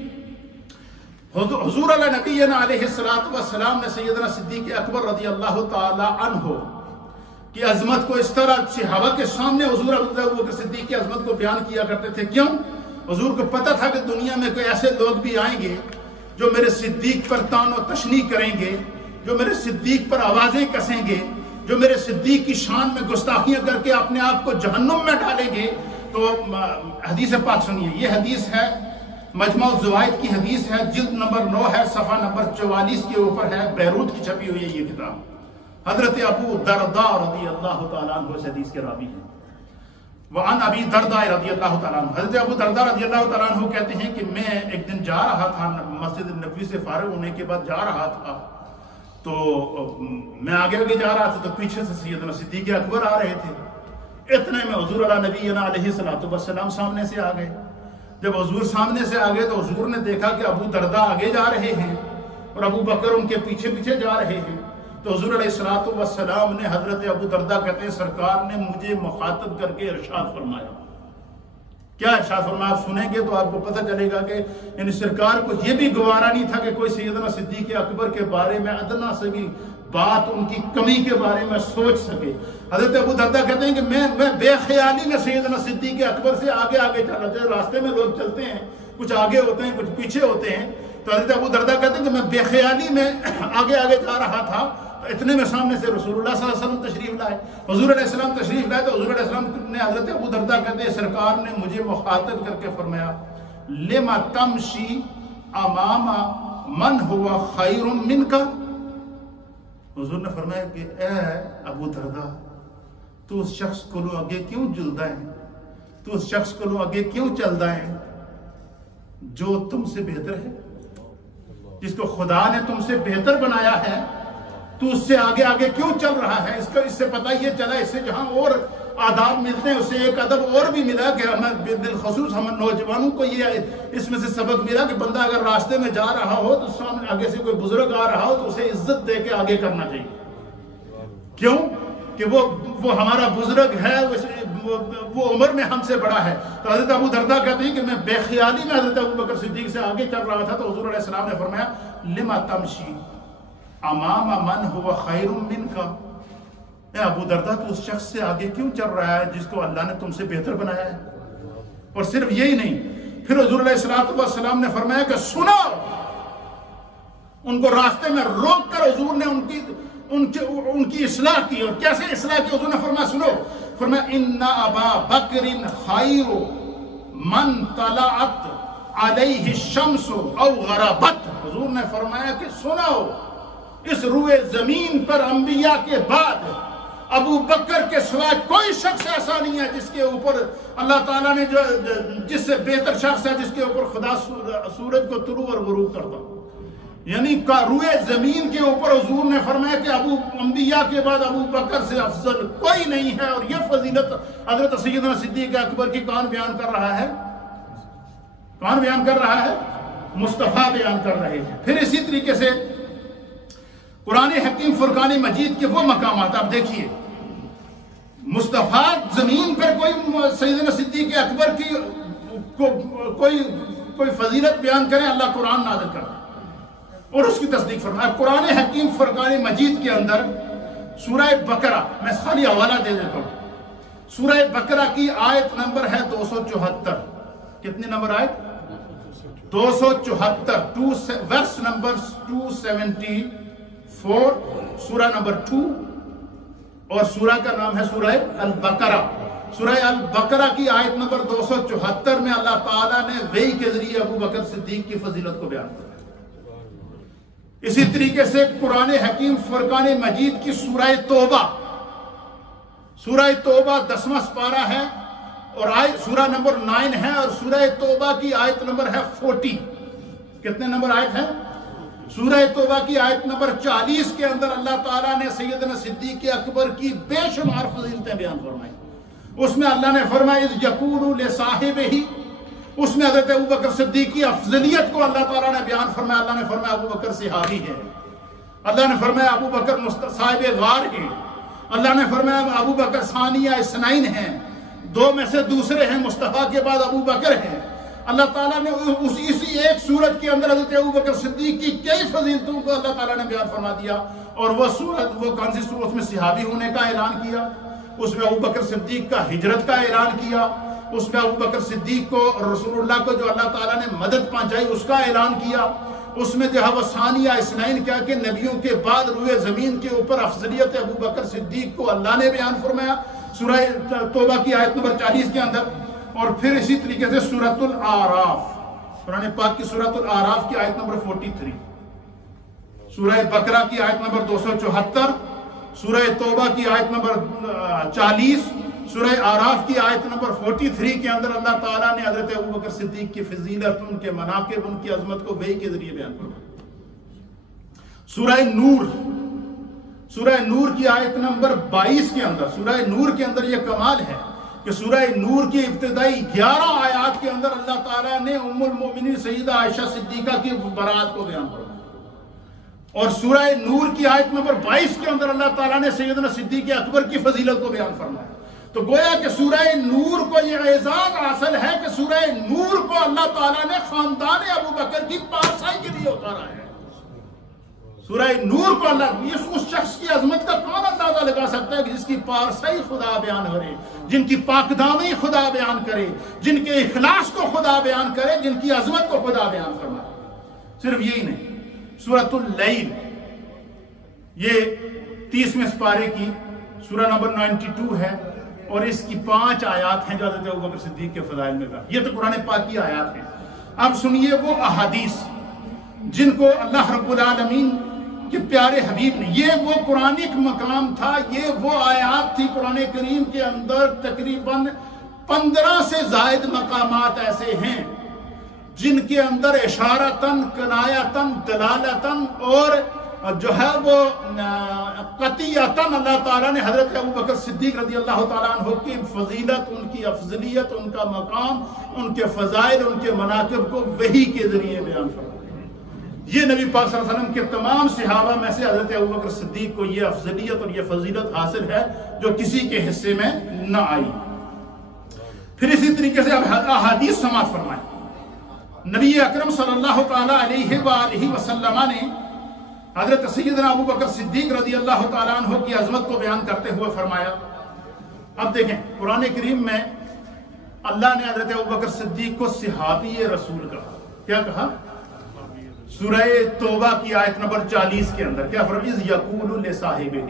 حضور علیہ نبینا علیہ السلام نے سیدنا صدیق اکبر رضی اللہ تعالی عنہ کی عظمت کو اس طرح صحابہ کے سامنے حضور ابو بکر صدیق کی عظمت کو بیان کیا کرتے تھے۔ کیوں؟ حضور کو پتہ تھا کہ دنیا میں کوئی ایسے لوگ بھی آئیں گے جو میرے صدیق پر تان و تشنیع کریں گے، جو میرے صدیق پر آوازیں کسیں گے، جو میرے صدیق کی شان میں گستاخیاں کر کے اپنے آپ کو جہنم میں ڈالیں گے۔ تو حدیث پاک سنیے، یہ حدیث ہے مجمع الزوائد کی حدیث ہے، جلد نمبر 9 ہے، صفحہ نمبر 44 کے اوپر ہے، بیروت کی چھپی ہوئی ہے یہ کتاب۔ حضرت ابو درداء رضی اللہ تعالیٰ عنہ اس حدیث کے راوی ہیں۔ وعن ابی درداء رضی اللہ تعالیٰ عنہ، حضرت ابو درداء رضی اللہ تعالیٰ عنہ کہتے ہیں کہ میں ایک دن جا رہا تھا، مسجد نبوی سے فارغ ہونے کے بعد جا رہا تھا، تو میں آگے جا رہا تھا تو پیچھے سے سیدنا صدیق اکبر آ رہے تھے۔ اتنے میں حضور علیہ نبینا علیہ السلام سامنے سے آ گئے۔ جب حضور سامنے سے آگئے تو حضور نے دیکھا کہ ابو درداء آگے جا رہے ہیں اور ابو بکر ان کے پیچھے پیچھے جا رہے ہیں۔ تو حضور علیہ السلام نے حضرت ابو درداء کہتے ہیں سرکار نے مجھے مخاطب کر کے ارشاد فرمایا۔ کیا ارشاد فرمایا؟ آپ سنیں گے تو آپ کو پتہ چلے گا کہ یعنی سرکار کو یہ بھی گوارا نہیں تھا کہ کوئی سیدنا صدیق اکبر کے بارے میں ادنا سے بھی بات ان کی کمی کے بارے میں سوچ سکے۔ حضرت ابو درداء کہتے ہیں کہ میں بے خیالی میں سیدنا صدیق اکبر سے آگے چل رہا تھا۔ راستے میں لوگ چلتے ہیں، کچھ آگے ہوتے ہیں کچھ پیچھے ہوتے ہیں، تو حضرت ابو درداء کہتے ہیں کہ میں بے خیالی میں آگے جا رہا تھا۔ تو اتنے میں سامنے سے رسول اللہ صلی اللہ علیہ وسلم تشریف لائے، حضور علیہ السلام تشریف لائے، تو حضور علیہ السلام نے حضرت ابو درداء کہتے ہیں سرکار نے مجھے مخاطب کر کے فرمایا لما تمشی امام من ہوا خیر منک۔ حضور نے فرمایا کہ اے ابو درداء تو اس شخص کو لو آگے کیوں جلدا ہے، تو اس شخص کو لو آگے کیوں چلدا ہے جو تم سے بہتر ہے، جس کو خدا نے تم سے بہتر بنایا ہے، تو اس سے آگے کیوں چل رہا ہے؟ اس سے پتہ یہ چلا، اس سے جہاں اور آداب ملتے ہیں اس سے ایک ادب اور بھی ملا کہ ہمیں بالخصوص ہم نوجوانوں کو یہ اس میں سے سبق ملا کہ بندہ اگر راستے میں جا رہا ہو تو سامنے آگے سے کوئی بزرگ آ رہا ہو تو اسے عزت دے کے آگے کرنا چاہیے۔ کیوں؟ کہ وہ ہمارا بزرگ ہے، وہ عمر میں ہم سے بڑا ہے۔ تو حضرت ابو درداء کہتے ہیں کہ میں بے خیالی میں حضرت ابو بکر صدیق سے آگے چل رہا تھا، تو حضور علیہ السلام نے فرمایا لما تمشی امام من ہوا خیر منک۔ اے ابو درداء تو اس شخص سے آگے کیوں چل رہا ہے جس کو اللہ نے تم سے بہتر بنایا ہے؟ اور صرف یہی نہیں، پھر حضور علیہ السلام نے فرمایا کہ سنو، ان کو راستے میں روک کر حضور نے ان کی اصلاح کی۔ اور کیسے اصلاح کی؟ حضور نے فرمایا سنو، فرمایا ان ابا بکر خیر من طلعت علیہ الشمس او غربت۔ حضور نے فرمایا کہ سنو، اس روئے زمین پر انبیاء کے بعد ابو بکر کے سوا کوئی شخص ایسا نہیں ہے جس کے اوپر اللہ تعالیٰ نے جس سے بہتر شخص ہے جس کے اوپر خدا سورج کو طلوع اور غروب کرتا۔ یعنی روئے زمین کے اوپر حضور نے فرمایا کہ انبیاء کے بعد ابو بکر سے افضل کوئی نہیں ہے۔ اور یہ فضیلت حضرت سیدنا صدیق اکبر کی کون بیان کر رہا ہے؟ کون بیان کر رہا ہے؟ مصطفیٰ بیان کر رہے ہیں۔ پھر اسی طریقے سے قرآن حکیم فرقان مجید کے وہ مقامات آپ دیکھیے، مصطفیٰ زمین پر کوئی سیدنا صدیق اکبر کی کوئی فضیلت بیان کریں، اللہ قرآن نازل کرتا اور اس کی تصدیق فرمائے۔ قرآن حکیم فرقان مجید کے اندر سورہ بقرہ، میں خالی حوالہ دے دیتا ہوں، سورہ بقرہ کی آیت نمبر ہے 274۔ کتنی نمبر آیت؟ 274، ورس نمبر 274، سورہ نمبر 2، اور سورہ کا نام ہے سورہ البقرہ۔ سورہ البقرہ کی آیت نمبر 274 میں اللہ تعالیٰ نے وحی کے ذریعے ابو بکر صدیق کی فضیلت کو بیان کیا۔ اسی طریقے سے قرآن حکیم فرقان مجید کی سورہ توبہ 10واں سپارہ ہے اور سورہ نمبر 9 ہے، اور سورہ توبہ کی آیت نمبر ہے 40۔ کتنے نمبر آیت ہے؟ سورہ توبہ کی آیت نمبر 40 کے اندر اللہ تعالیٰ نے سیدنا صدیق اکبر کی بے شمار فضیلتیں بیان فرمائی۔ اس میں اللہ نے فرمایا اذ یقول لصاحبہ، اس میں حضرت ابو بکر صدیق کی افضلیت کو اللہ تعالیٰ نے بیان فرمایا۔ اللہ نے فرمایا ابو بکر صحابی ہے، اللہ نے فرمایا ابو بکر صاحب غار ہے، اللہ نے فرمایا ابو بکر ثانیہ اثنین ہیں، 2 میں سے دوسرے ہیں، مصطفیٰ کے بعد ابو بکر ہیں۔ اللہ تعالیٰ نے اسی ایک سورت کے اندر حضرت ابو بکر صدیق کی کئی فضیلتوں کو اللہ تعالیٰ نے بیان فرما دیا، اور وہ کون سی سورت؟ اس میں صحابی ہونے کا اعلان کیا، اس میں ابو بکر صدیق کا ہجرت کا اعلان کیا، اس میں ابو بکر صدیق کو اور رسول اللہ کو جو اللہ تعالیٰ نے مدد پہنچائی اس کا اعلان کیا، اس میں جو ہے وہ ثانیہ اثنین کیا کہ نبیوں کے بعد روئے زمین کے اوپر افضلیت ابو بکر صدیق کو اللہ نے بیان فرمایا سورہ توبہ کی آیت نمبر 40 کے اندر۔ اور پھر اسی طریقے سے سورۃ الاعراف، قرآن پاک کی سورۃ الاعراف کی آیت نمبر 43، سورہ بقرہ کی آیت نمبر 274، سورہ توبہ کی آیت نمبر 40، سورہ اعراف کی آیت نمبر 43 کے اندر اللہ تعالیٰ نے حضرت ابو بکر صدیق کی فضیلت، ان کے مناقب، ان کی عظمت کو وحی کے ذریعے بیان فرمایا۔ سورہ نور کی آیت نمبر 22 کے اندر، سورہ نور کے اندر یہ کمال ہے کہ سورہ نور کی ابتدائی 11 آیات کے اندر اللہ تعالیٰ نے ام المؤمنین سیدہ عائشہ صدیقہ کی برات کو بیان فرمایا، اور سورہ نور کی آیت نمبر 22 کے اندر اللہ تعالیٰ نے سیدنا صدیق اکبر کی فضیلت کو بیان فرمایا۔ تو گویا کہ سورہ نور کو یہ اعزاز حاصل ہے کہ سورہ نور کو اللہ تعالیٰ نے خاندان ابو بکر کی پارسائی کے لیے اتارا ہے۔ سورہ نور کو اللہ، اس شخص کی عظمت کا کون اندازہ لگا سکتا ہے کہ جس کی پارسائی خدا بیان کرے، جن کی پاکدامی خدا بیان کرے، جن کے اخلاص کو خدا بیان کرے، جن کی عظمت کو خدا بیان فرمائے۔ صرف یہی نہیں، سورۃ اللیل یہ 30ویں سپارے کی سورہ نمبر 92 ہے، اور اس کی 5 آیات ہیں جو حضرت ابو بکر صدیق کے فضائل میں بیان۔ یہ تو قرآن پاک کی آیات ہیں۔ اب سنیے وہ احادیث جن کو اللہ رب العالمین کے پیارے حبیب نے، یہ وہ قرآنک مقام تھا، یہ وہ آیات تھی قرآن کریم کے اندر، تقریباً 15 سے زائد مقامات ایسے ہیں جن کے اندر اشارتاً، کنایتاً، دلالتاً اور جو ہے وہ قطعیتاً اللہ تعالیٰ نے حضرت ابو بکر صدیق رضی اللہ تعالیٰ عنہ کی فضیلت، ان کی افضلیت، ان کا مقام، ان کے فضائل، ان کے مناقب کو وحی کے ذریعے بیان فرمایا۔ یہ نبی پاک صلی اللہ علیہ وسلم کے تمام صحابہ میں سے حضرت ابو بکر صدیق کو یہ افضلیت اور یہ فضیلت حاصل ہے جو کسی کے حصے میں نہ آئی۔ پھر اسی طریقے سے اب احادیث سماعت فرمائیں۔ نبی اکرم صلی اللہ تعالیٰ علیہ وآلہ وسلم نے حضرت سیدنا ابو بکر صدیق رضی اللہ تعالیٰ عنہ کی عظمت کو بیان کرتے ہوئے فرمایا۔ اب دیکھیں قرآن کریم میں اللہ نے حضرت ابو بکر صدیق کو صحابی رسول کہا۔ کیا کہا؟ سورہ توبہ کی آیت نمبر 40 کے اندر کیا فرمایا؟ اذ یقول لصاحبہ،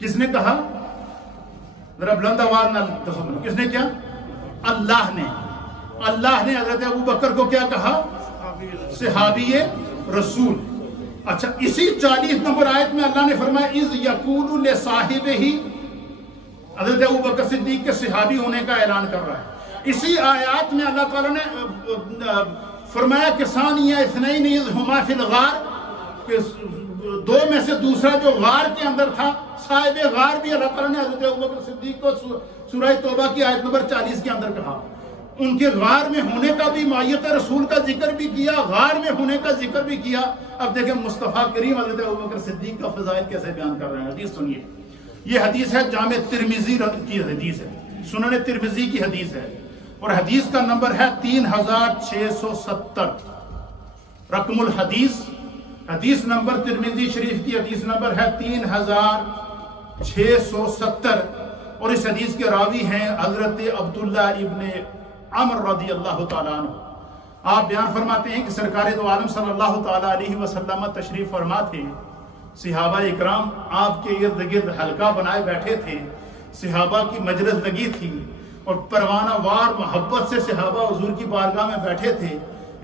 کس نے کہا؟ ذرا بلند آواز نہ تصور، کس نے کیا؟ اللہ نے حضرت ابو بکر کو کیا کہا؟ صحابی رسول۔ اچھا، اسی 40 نمبر آیت میں اللہ نے فرمایا اذ یقول لصاحبہ، حضرت ابو بکر صدیق کے صحابی ہونے کا اعلان کر رہا ہے۔ اسی آیات میں اللہ تعالیٰ نے فرمایا کہ ثانیہ اثنین اذ ہما فی الغار، کہ 2 میں سے دوسرا جو غار کے اندر تھا، صاحب غار بھی اللہ تعالیٰ نے حضرت ابو بکر صدیق کو سورہ توبہ کی آیت نمبر 40 کے اندر کہا۔ ان کے غار میں ہونے کا بھی، معیت رسول کا ذکر بھی کیا، غار میں ہونے کا ذکر بھی کیا۔ اب دیکھیں مصطفیٰ کریم حضرت ابو بکر صدیق کا فضائل کیسے بیان کر رہے ہیں۔ حدیث سنیے، یہ حدیث ہے جامع ترمذی کی حدیث ہے، سنن ترمذی کی حدیث ہے، اور حدیث کا نمبر ہے 3670 رقم الحدیث۔ حدیث نمبر ترمذی شریف کی حدیث نمبر ہے 3670، اور اس حدیث کے راوی ہیں حضرت عبداللہ ابن عمر رضی اللہ تعالیٰ عنہ۔ آپ بیان فرماتے ہیں کہ سرکار دو عالم صلی اللہ تعالیٰ علیہ وسلم تشریف فرما تھے، صحابہ اکرام آپ کے ارد گرد حلقہ بنائے بیٹھے تھے، صحابہ کی مجلس لگی تھی، اور پروانہ وار محبت سے صحابہ حضور کی بارگاہ میں بیٹھے تھے.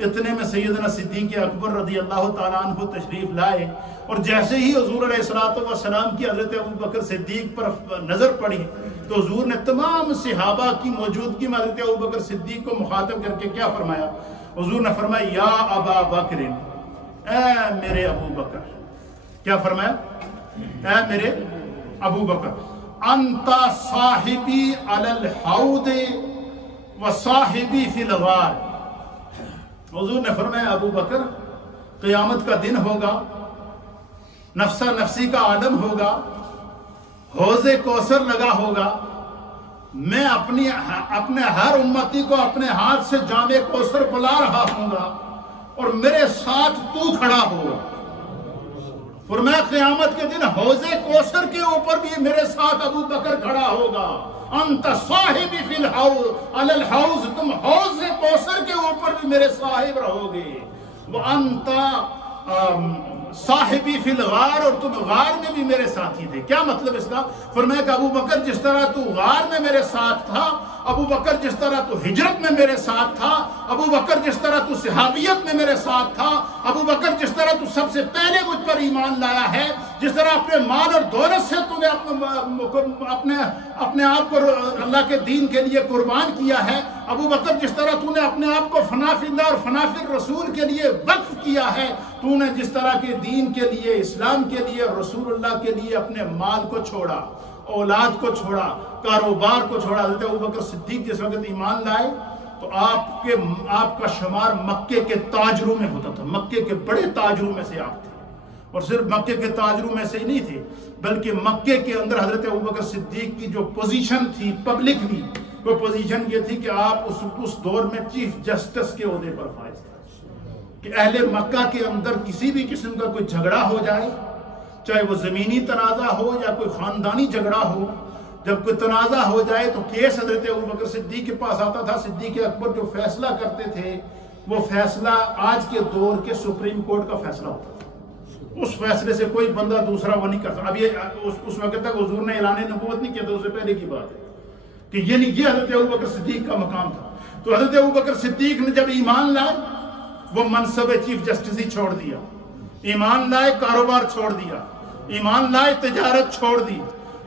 اتنے میں سیدنا صدیق اکبر رضی اللہ تعالیٰ عنہ تشریف لائے اور جیسے ہی حضور علیہ السلام کی حضرت ابو بکر صدیق پر نظر پڑی تو حضور نے تمام صحابہ کی موجودگی میں حضرت ابو بکر صدیق کو مخاطب کر کے کیا فرمایا؟ حضور نے فرمایا یا ابا بکر، اے میرے ابو بکر. کیا فرمایا؟ اے میرے ابو بکر، انت صاحبی علی الحوض و صاحبی فی الغار. حضور نے فرمایا ابو بکر، قیامت کا دن ہوگا، نفسا نفسی کا عالم ہوگا، حوض کوثر لگا ہوگا، میں اپنے ہر امتی کو اپنے ہاتھ سے جام کوثر پلا رہا ہوں گا اور میرے ساتھ تو کھڑا ہوگا. فرمایا قیامت کے دن حوض کوثر کے اوپر بھی میرے ساتھ ابو بکر کھڑا ہوگا. انت صاحبی فی الحوض علی الحوض، تم حوض کوثر کے اوپر بھی میرے صاحب رہو گے. وانت صاحبی فی الغار، اور تم غار میں بھی میرے ساتھی تھے. کیا مطلب اس کا؟ فرمایا کہ ابو بکر جس طرح تو غار میں میرے ساتھ تھا، ابو بکر جس طرح تو ہجرت میں میرے ساتھ تھا، ابو بکر جس طرح تو صحابیت میں میرے ساتھ تھا، ابو بکر جس طرح تو سب سے پہلے مجھ پر ایمان لایا ہے، جس طرح اپنے مال اور دولت سے تو نے اپنے آپ کو اللہ کے دین کے لیے قربان کیا ہے، ابو بکر جس طرح تو نے اپنے آپ کو فنا فی اللہ اور فنا فی الرسول کے لیے وقف کیا ہے، تو نے جس طرح کے دین کے لیے، اسلام کے لیے، رسول اللہ کے لیے اپنے مال کو چھوڑا، اولاد کو چھوڑا، کاروبار کو چھوڑا. حضرت ابوبکر صدیق جس وقت ایمان لائے تو آپ کا شمار مکے کے تاجروں میں ہوتا تھا. مکے کے بڑے تاجروں میں سے آپ تھے، اور صرف مکے کے تاجروں میں سے ہی نہیں تھے بلکہ مکے کے اندر حضرت ابوبکر صدیق کی جو پوزیشن تھی پبلکلی، وہ پوزیشن یہ تھی کہ آپ اس دور میں چیف جسٹس کے عہدے پر فائز تھے کہ اہل مکہ کے اندر کسی بھی قسم کا کوئی جھگڑا ہو جائے، چاہے وہ زمینی تنازع ہو یا کوئی خاندانی جھگڑا ہو، جب کوئی تنازع ہو جائے تو کیس حضرت ابوبکر صدیق کے پاس آتا تھا. صدیق اکبر جو فیصلہ کرتے تھے وہ فیصلہ آج کے دور کے سپریم کورٹ کا فیصلہ ہوتا تھا. اس فیصلے سے کوئی بندہ دوسرا وہ نہیں کرتا. اب یہ اس وقت تک حضور نے اعلان نبوت نہیں کیا تھا، اس سے پہلے کی بات ہے کہ یہ حضرت ابوبکر صدیق کا مقام تھا. تو حضرت ابوبکر صدیق نے جب ایمان لائے وہ منصب چیف جسٹس ہی چھوڑ دیا، ایمان لائے کاروبار چھوڑ دیا، ایمان لائے تجارت چھوڑ دی،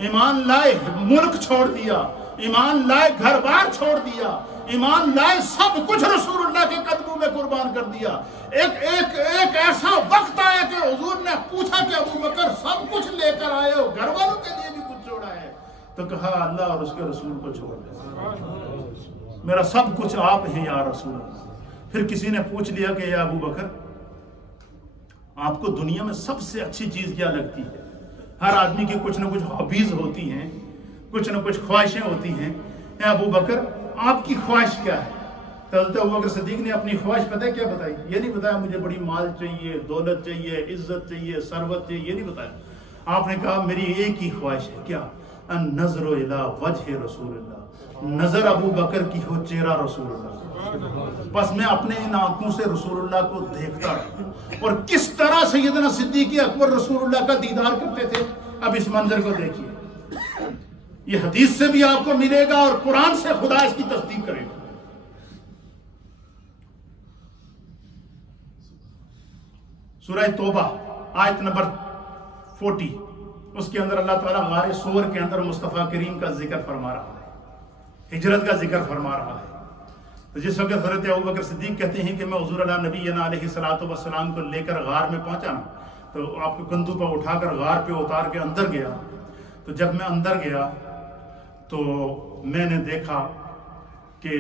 ایمان لائے ملک چھوڑ دیا، ایمان لائے گھر بار چھوڑ دیا، ایمان لائے سب کچھ رسول اللہ کے قدموں میں قربان کر دیا. ایک ایسا وقت آیا کہ حضور نے پوچھا کہ ابو بکر سب کچھ لے کر آئے ہو، گھر والوں کے لیے بھی کچھ چھوڑا ہے؟ تو کہا اللہ اور اس کے رسول کو چھوڑ دیا، میرا سب کچھ آپ ہیں یا رسول اللہ. پھر کسی نے پوچھ لیا کہ یا ابو بکر آپ کو دنیا میں سب سے اچھی چیز کیا لگتی ہے؟ ہر آدمی کی کچھ نہ کچھ ہابیز ہوتی ہیں، کچھ نہ کچھ خواہشیں ہوتی ہیں. اے ابو بکر آپ کی خواہش کیا ہے؟ تو حضرت ابوبکر صدیق نے اپنی خواہش پتہ ہے کیا بتائی؟ یہ نہیں بتایا مجھے بڑی مال چاہیے، دولت چاہیے، عزت چاہیے، ثروت چاہیے، یہ نہیں بتایا. آپ نے کہا میری ایک ہی خواہش ہے. کیا؟ النظر الی وجہ رسول اللہ، نظر ابو بکر کی ہو چہرہ رسول اللہ. بس میں اپنے ان آنکھوں سے رسول اللہ کو دیکھتا رہا. اور کس طرح سیدنا صدیق اکبر رسول اللہ کا دیدار کرتے تھے. اب اس منظر کو دیکھیے، یہ حدیث سے بھی آپ کو ملے گا اور قرآن سے خدا اس کی تصدیق کرے گا. سورہ توبہ آیت نمبر 40، اس کے اندر اللہ تعالیٰ غار صور کے اندر مصطفیٰ کریم کا ذکر فرما رہا ہے، ہجرت کا ذکر فرما رہا ہے. تو جس وقت حضرت ابوبکر صدیق کہتے ہیں کہ میں حضور اللہ نبینا علیہ السلام کو لے کر غار میں پہنچا نا، تو آپ کو کندھوں پر اٹھا کر غار پہ اتار کے اندر گیا. تو جب میں اندر گیا تو میں نے دیکھا کہ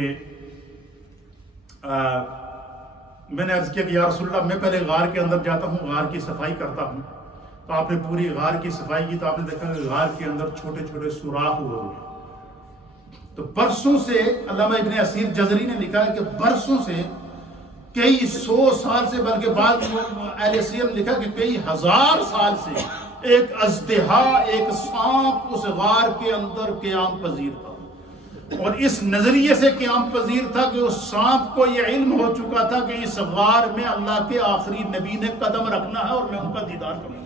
میں نے عرض کیا کہ یا رسول اللہ میں پہلے غار کے اندر جاتا ہوں، غار کی صفائی کرتا ہوں. تو آپ نے پوری غار کی صفائی کی تو آپ نے دیکھا کہ غار کے اندر چھوٹے چھوٹے سوراخ ہوئے. تو برسوں سے علامہ ابن اسیر جزری نے لکھا ہے کہ برسوں سے، کئی 100 سال سے، بلکہ بعض اہل سیر نے لکھا کہ کئی ہزار سال سے ایک اژدہا، ایک سانپ اس غار کے اندر قیام پذیر تھا. اور اس نظریے سے قیام پذیر تھا کہ اس سانپ کو یہ علم ہو چکا تھا کہ اس غار میں اللہ کے آخری نبی نے قدم رکھنا ہے اور میں ان کا دیدار کروں.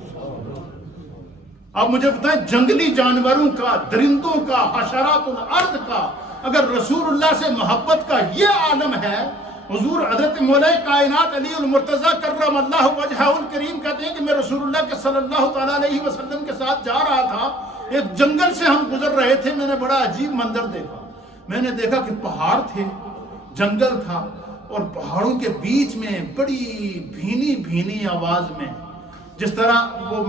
اب مجھے بتائیں، جنگلی جانوروں کا، درندوں کا، حشرات الارض کا، اگر رسول اللہ سے محبت کا یہ عالم ہے، حضور حضرت مولا کائنات علی المرتضیٰ کرم اللہ وجہہ الکریم کہتے ہیں کہ میں رسول اللہ کے صلی اللہ تعالیٰ علیہ وسلم کے ساتھ جا رہا تھا، ایک جنگل سے ہم گزر رہے تھے، میں نے بڑا عجیب منظر دیکھا، میں نے دیکھا کہ پہاڑ تھے، جنگل تھا، اور پہاڑوں کے بیچ میں بڑی بھینی بھینی آواز میں، جس طرح وہ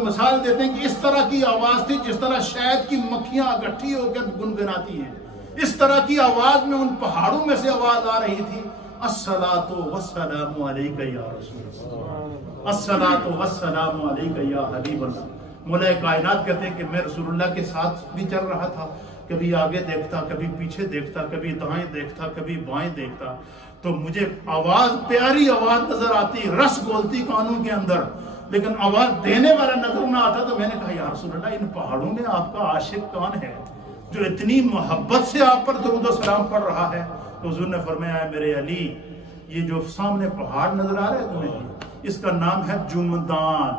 مثال دیتے ہیں کہ اس طرح کی آواز تھی جس طرح شہد کی مکھیاں اکٹھی ہو کر گنگناتی ہیں، اس طرح کی آواز میں ان پہاڑوں میں سے آواز آ رہی تھی، الصلاۃ والسلام علیک یا رسول اللہ، الصلاۃ والسلام علیک یا حبیب اللہ۔ مولا کائنات کہتے ہیں کہ میں رسول اللہ کے ساتھ بھی چل رہا تھا، کبھی آگے دیکھتا، کبھی پیچھے دیکھتا، کبھی دائیں دیکھتا، کبھی بائیں دیکھتا، تو مجھے آواز، پیاری آواز نظر آتی، رس گولتی کانوں کے اندر، لیکن آواز دینے والا نظر نہ آتا۔ تو میں نے کہا یا رسول اللہ، ان پہاڑوں میں آپ کا عاشق کون ہے جو اتنی محبت سے آپ پر درود و سلام پڑھ رہا ہے؟ تو حضور نے فرمایا میرے علی، یہ جو سامنے پہاڑ نظر آ رہا ہے تمہیں، اس کا نام ہے جمدان،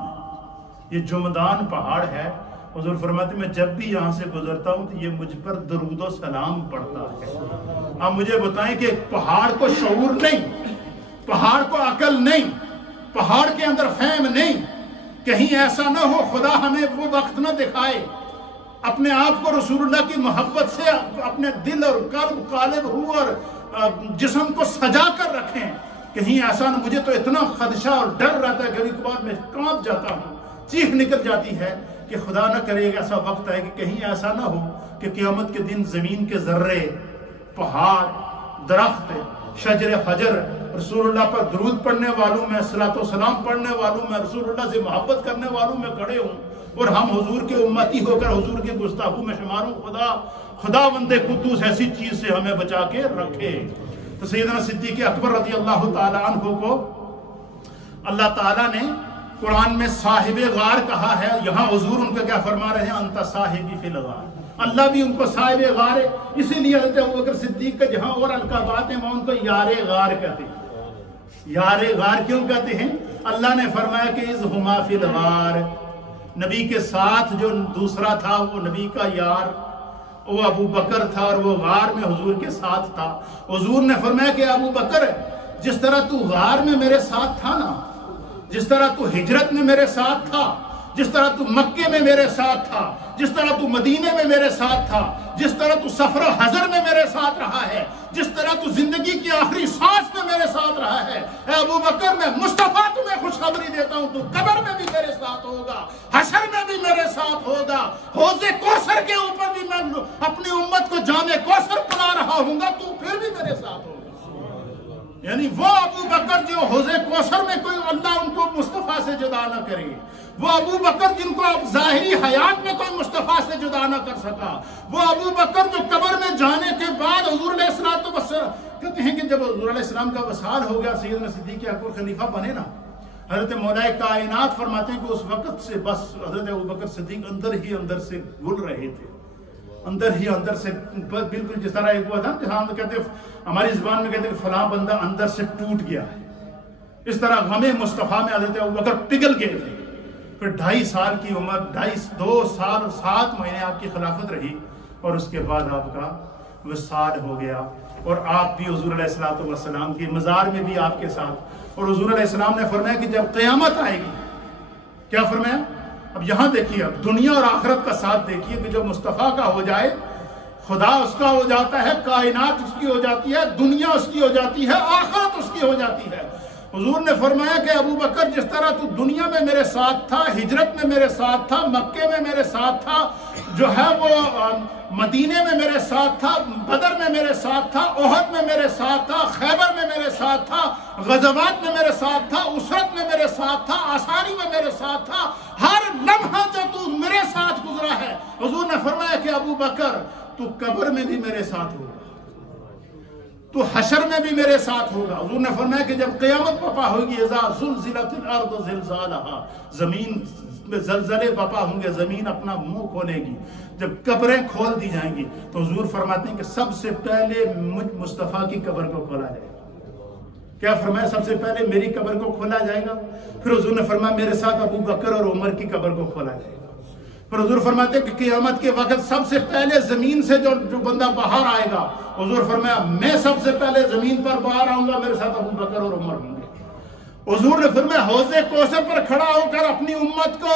یہ جمدان پہاڑ ہے۔ حضور فرماتے ہیں میں جب بھی یہاں سے گزرتا ہوں تو یہ مجھ پر درود و سلام پڑھتا ہے۔ آپ مجھے بتائیں کہ پہاڑ کو شعور نہیں، پہاڑ کو عقل نہیں، پہاڑ کے اندر فہم نہیں، کہیں ایسا نہ ہو خدا ہمیں وہ وقت نہ دکھائے اپنے آپ کو رسول اللہ کی محبت سے اپنے دل اور قلب قالب ہو اور جسم کو سجا کر رکھیں، کہیں ایسا نہ، مجھے تو اتنا خدشہ اور ڈر رہتا ہے، کبھی کبھار میں کانپ جاتا ہوں، چیخ نکل جاتی ہے کہ خدا نہ کرے ایسا وقت ہے کہ کہیں ایسا نہ ہو کہ قیامت کے دن زمین کے ذرے، پہاڑ، درخت، شجر حجر، رسول اللہ پر درود پڑھنے والوں میں، صلاۃ و سلام پڑھنے والوں میں، رسول اللہ سے محبت کرنے والوں میں کھڑے ہوں، اور ہم حضور کے امتی ہو کر حضور کے گستاخوں میں شمار ہوں۔ خداوند قدوس ایسی چیز سے ہمیں بچا کے رکھے۔ تو سیدنا صدیق اکبر رضی اللہ تعالیٰ عنہ کو اللہ تعالیٰ نے قرآن میں صاحب غار کہا ہے، یہاں حضور ان کو کیا فرما رہے ہیں؟ انت صاحبی فی الغار۔ اللہ بھی ان کو صاحب غار ہے، اسی لیے حضرت ابوبکر صدیق کا جہاں اور القابات ہیں وہاں ان کو یار غار کہتے ہیں۔ یار غار کیوں کہتے ہیں؟ اللہ نے فرمایا کہ اذ ہما فی الغار، نبی کے ساتھ جو دوسرا تھا وہ نبی کا یار، وہ ابو بکر تھا، اور وہ غار میں حضور کے ساتھ تھا۔ حضور نے فرمایا کہ ابو بکر، جس طرح تو غار میں میرے ساتھ تھا نا، جس طرح تو ہجرت میں میرے ساتھ تھا، جس طرح تو مکے میں میرے ساتھ تھا، جس طرح تو مدینے میں میرے ساتھ تھا، جس طرح تو سفر و حضر میں میرے ساتھ رہا ہے، جس طرح تو زندگی کی آخری سانس میں میرے ساتھ رہا ہے، اے ابو بکر میں مصطفیٰ تمہیں خوشخبری دیتا ہوں، تو قبر میں بھی میرے ساتھ ہوگا، حشر میں بھی میرے ساتھ ہوگا، حوض کوثر کے اوپر بھی میں اپنی امت کو جام کوثر پلا رہا ہوں گا، تو پھر بھی میرے ساتھ ہوگا۔ یعنی وہ ابو بکر جو حوض کوثر میں کوئی اللہ ان کو مصطفیٰ سے جدا نہ کرے، وہ ابو بکر جن کو اب ظاہری حیات میں کوئی مصطفیٰ سے جدا نہ کر سکا، وہ ابو بکر جو قبر میں جانے کے بعد حضور علیہ السلام کہتے ہیں کہ جب حضور علیہ السلام کا وصال ہو گیا، سیدنا صدیق اکبر خلیفہ بنے نا، حضرت مولا کائنات فرماتے ہیں کہ اس وقت سے بس حضرت ابو بکر صدیق اندر ہی اندر سے گل رہے تھے، اندر ہی اندر سے بالکل جس طرح ایک ہوا تھا جہاں کہتے ہیں، ہماری زبان میں کہتے ہیں کہ فلاں بندہ اندر سے ٹوٹ گیا ہے، اس طرح غم مصطفیٰ میں حضرت ابو بکر پگھل گئے تھے۔ پھر 2.5 سال کی عمر، 2 سال اور 7 مہینے آپ کی خلافت رہی، اور اس کے بعد آپ کا وصال ہو گیا، اور آپ بھی حضور علیہ السلام کی مزار میں بھی آپ کے ساتھ، اور حضور علیہ السلام نے فرمایا کہ جب قیامت آئے گی، کیا فرمایا؟ اب یہاں دیکھیے، اب دنیا اور آخرت کا ساتھ دیکھیے کہ جو مصطفیٰ کا ہو جائے، خدا اس کا ہو جاتا ہے، کائنات اس کی ہو جاتی ہے، دنیا اس کی ہو جاتی ہے، آخرت اس کی ہو جاتی ہے۔ حضور نے فرمایا کہ ابو بکر جس طرح تو دنیا میں میرے ساتھ تھا، ہجرت میں میرے ساتھ تھا، مکے میں میرے ساتھ تھا، جو ہے وہ مدینے میں میرے ساتھ تھا، بدر میں میرے ساتھ تھا، احد میں میرے ساتھ تھا، خیبر میں میرے ساتھ تھا، غزوات میں میرے ساتھ تھا، اسرت میں میرے ساتھ تھا، آسانی میں میرے ساتھ تھا، ہر لمحہ جو تو میرے ساتھ گزرا ہے، حضور نے فرمایا کہ ابو بکر تو قبر میں بھی میرے ساتھ ہوگا، تو حشر میں بھی میرے ساتھ ہوگا۔ حضور نے فرمایا کہ جب قیامت برپا ہوگی، اذا زلزلت الارض زلزالہا، زمین میں زلزلے برپا ہوں گے، زمین اپنا منہ کھولے گی، جب قبریں کھول دی جائیں گی، تو حضور فرماتے ہیں کہ سب سے پہلے مجھ مصطفیٰ کی قبر کو کھولا جائے گا۔ کیا فرمایا؟ سب سے پہلے میری قبر کو کھولا جائے گا، پھر حضور نے فرمایا میرے ساتھ ابو بکر اور عمر کی قبر کو کھولا جائے گا، پھر حضور فرماتے ہیں کہ قیامت کے وقت سب سے پہلے زمین سے جو بندہ باہر آئے گا، حضور فرمایا میں سب سے پہلے زمین پر باہر آؤں گا، میرے ساتھ ابو بکر اور عمر ہوں گے۔ حضور نے فرمایا حوض کوثر پر کھڑا ہو کر اپنی امت کو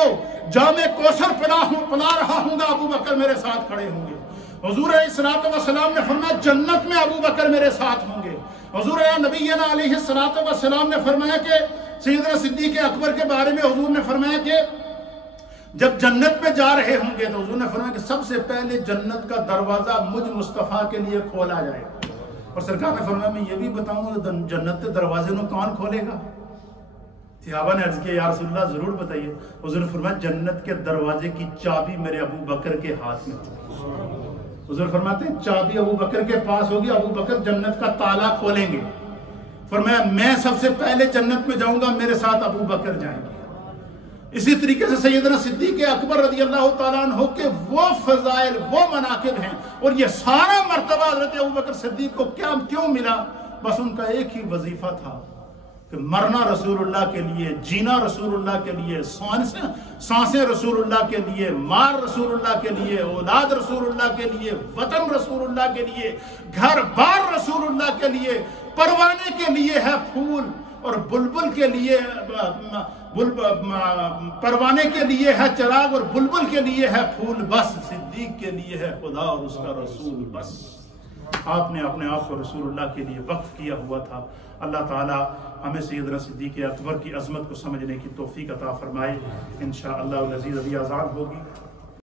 جام کوثر پلا رہا ہوں گا، ابو بکر میرے ساتھ کھڑے ہوں گے۔ حضور علیہ الصلوۃ والسلام نے فرمایا جنت میں ابو بکر میرے ساتھ ہوں گے۔ حضور نبینا علیہ الصلوۃ والسلام نے فرمایا کہ سیدنا صدیق اکبر کے بارے میں حضور نے فرمایا کہ جب جنت میں جا رہے ہوں گے تو حضور نے فرمایا کہ سب سے پہلے جنت کا دروازہ مجھ مصطفیٰ کے لیے کھولا جائے گا۔ اور سرکار نے فرمایا میں یہ بھی بتاؤں گا جنت کے دروازے کو کون کھولے گا؟ صحابہ نے عرض کیا یا رسول اللہ ضرور بتائیے۔ حضور نے فرمایا جنت کے دروازے کی چابی میرے ابو بکر کے ہاتھ میں ہوگی۔ حضور فرماتے ہیں چابی ابو بکر کے پاس ہوگی، ابو بکر جنت کا تالا کھولیں گے۔ فرمایا میں سب سے پہلے جنت میں جاؤں گا، میرے ساتھ ابو بکر جائیں گے۔ اسی طریقے سے سیدنا صدیق اکبر رضی اللہ تعالیٰ عنہ کے وہ فضائل، وہ مناقب ہیں، اور یہ سارا مرتبہ حضرت ابو بکر صدیق کو کیوں ملا؟ بس ان کا ایک ہی وظیفہ تھا کہ مرنا رسول اللہ کے لیے، جینا رسول اللہ کے لیے، سانسیں رسول اللہ کے لیے، مال رسول اللہ کے لیے، اولاد رسول اللہ کے لیے، وطن رسول اللہ کے لیے، گھر بار رسول اللہ کے لیے، پروانے کے لیے ہے پھول، اور بلبل کے لیے پروانے کے لیے ہے چراغ، اور بلبل کے لیے ہے پھول، بس صدیق کے لیے ہے خدا اور اس کا رسول۔ بس آپ نے اپنے آپ کو رسول اللہ کے لیے وقف کیا ہوا تھا۔ اللہ تعالی ہمیں سیدنا صدیق اکبر کی عظمت کو سمجھنے کی توفیق عطا فرمائے۔ انشاءاللہ العزیز ابھی اذان ہوگی۔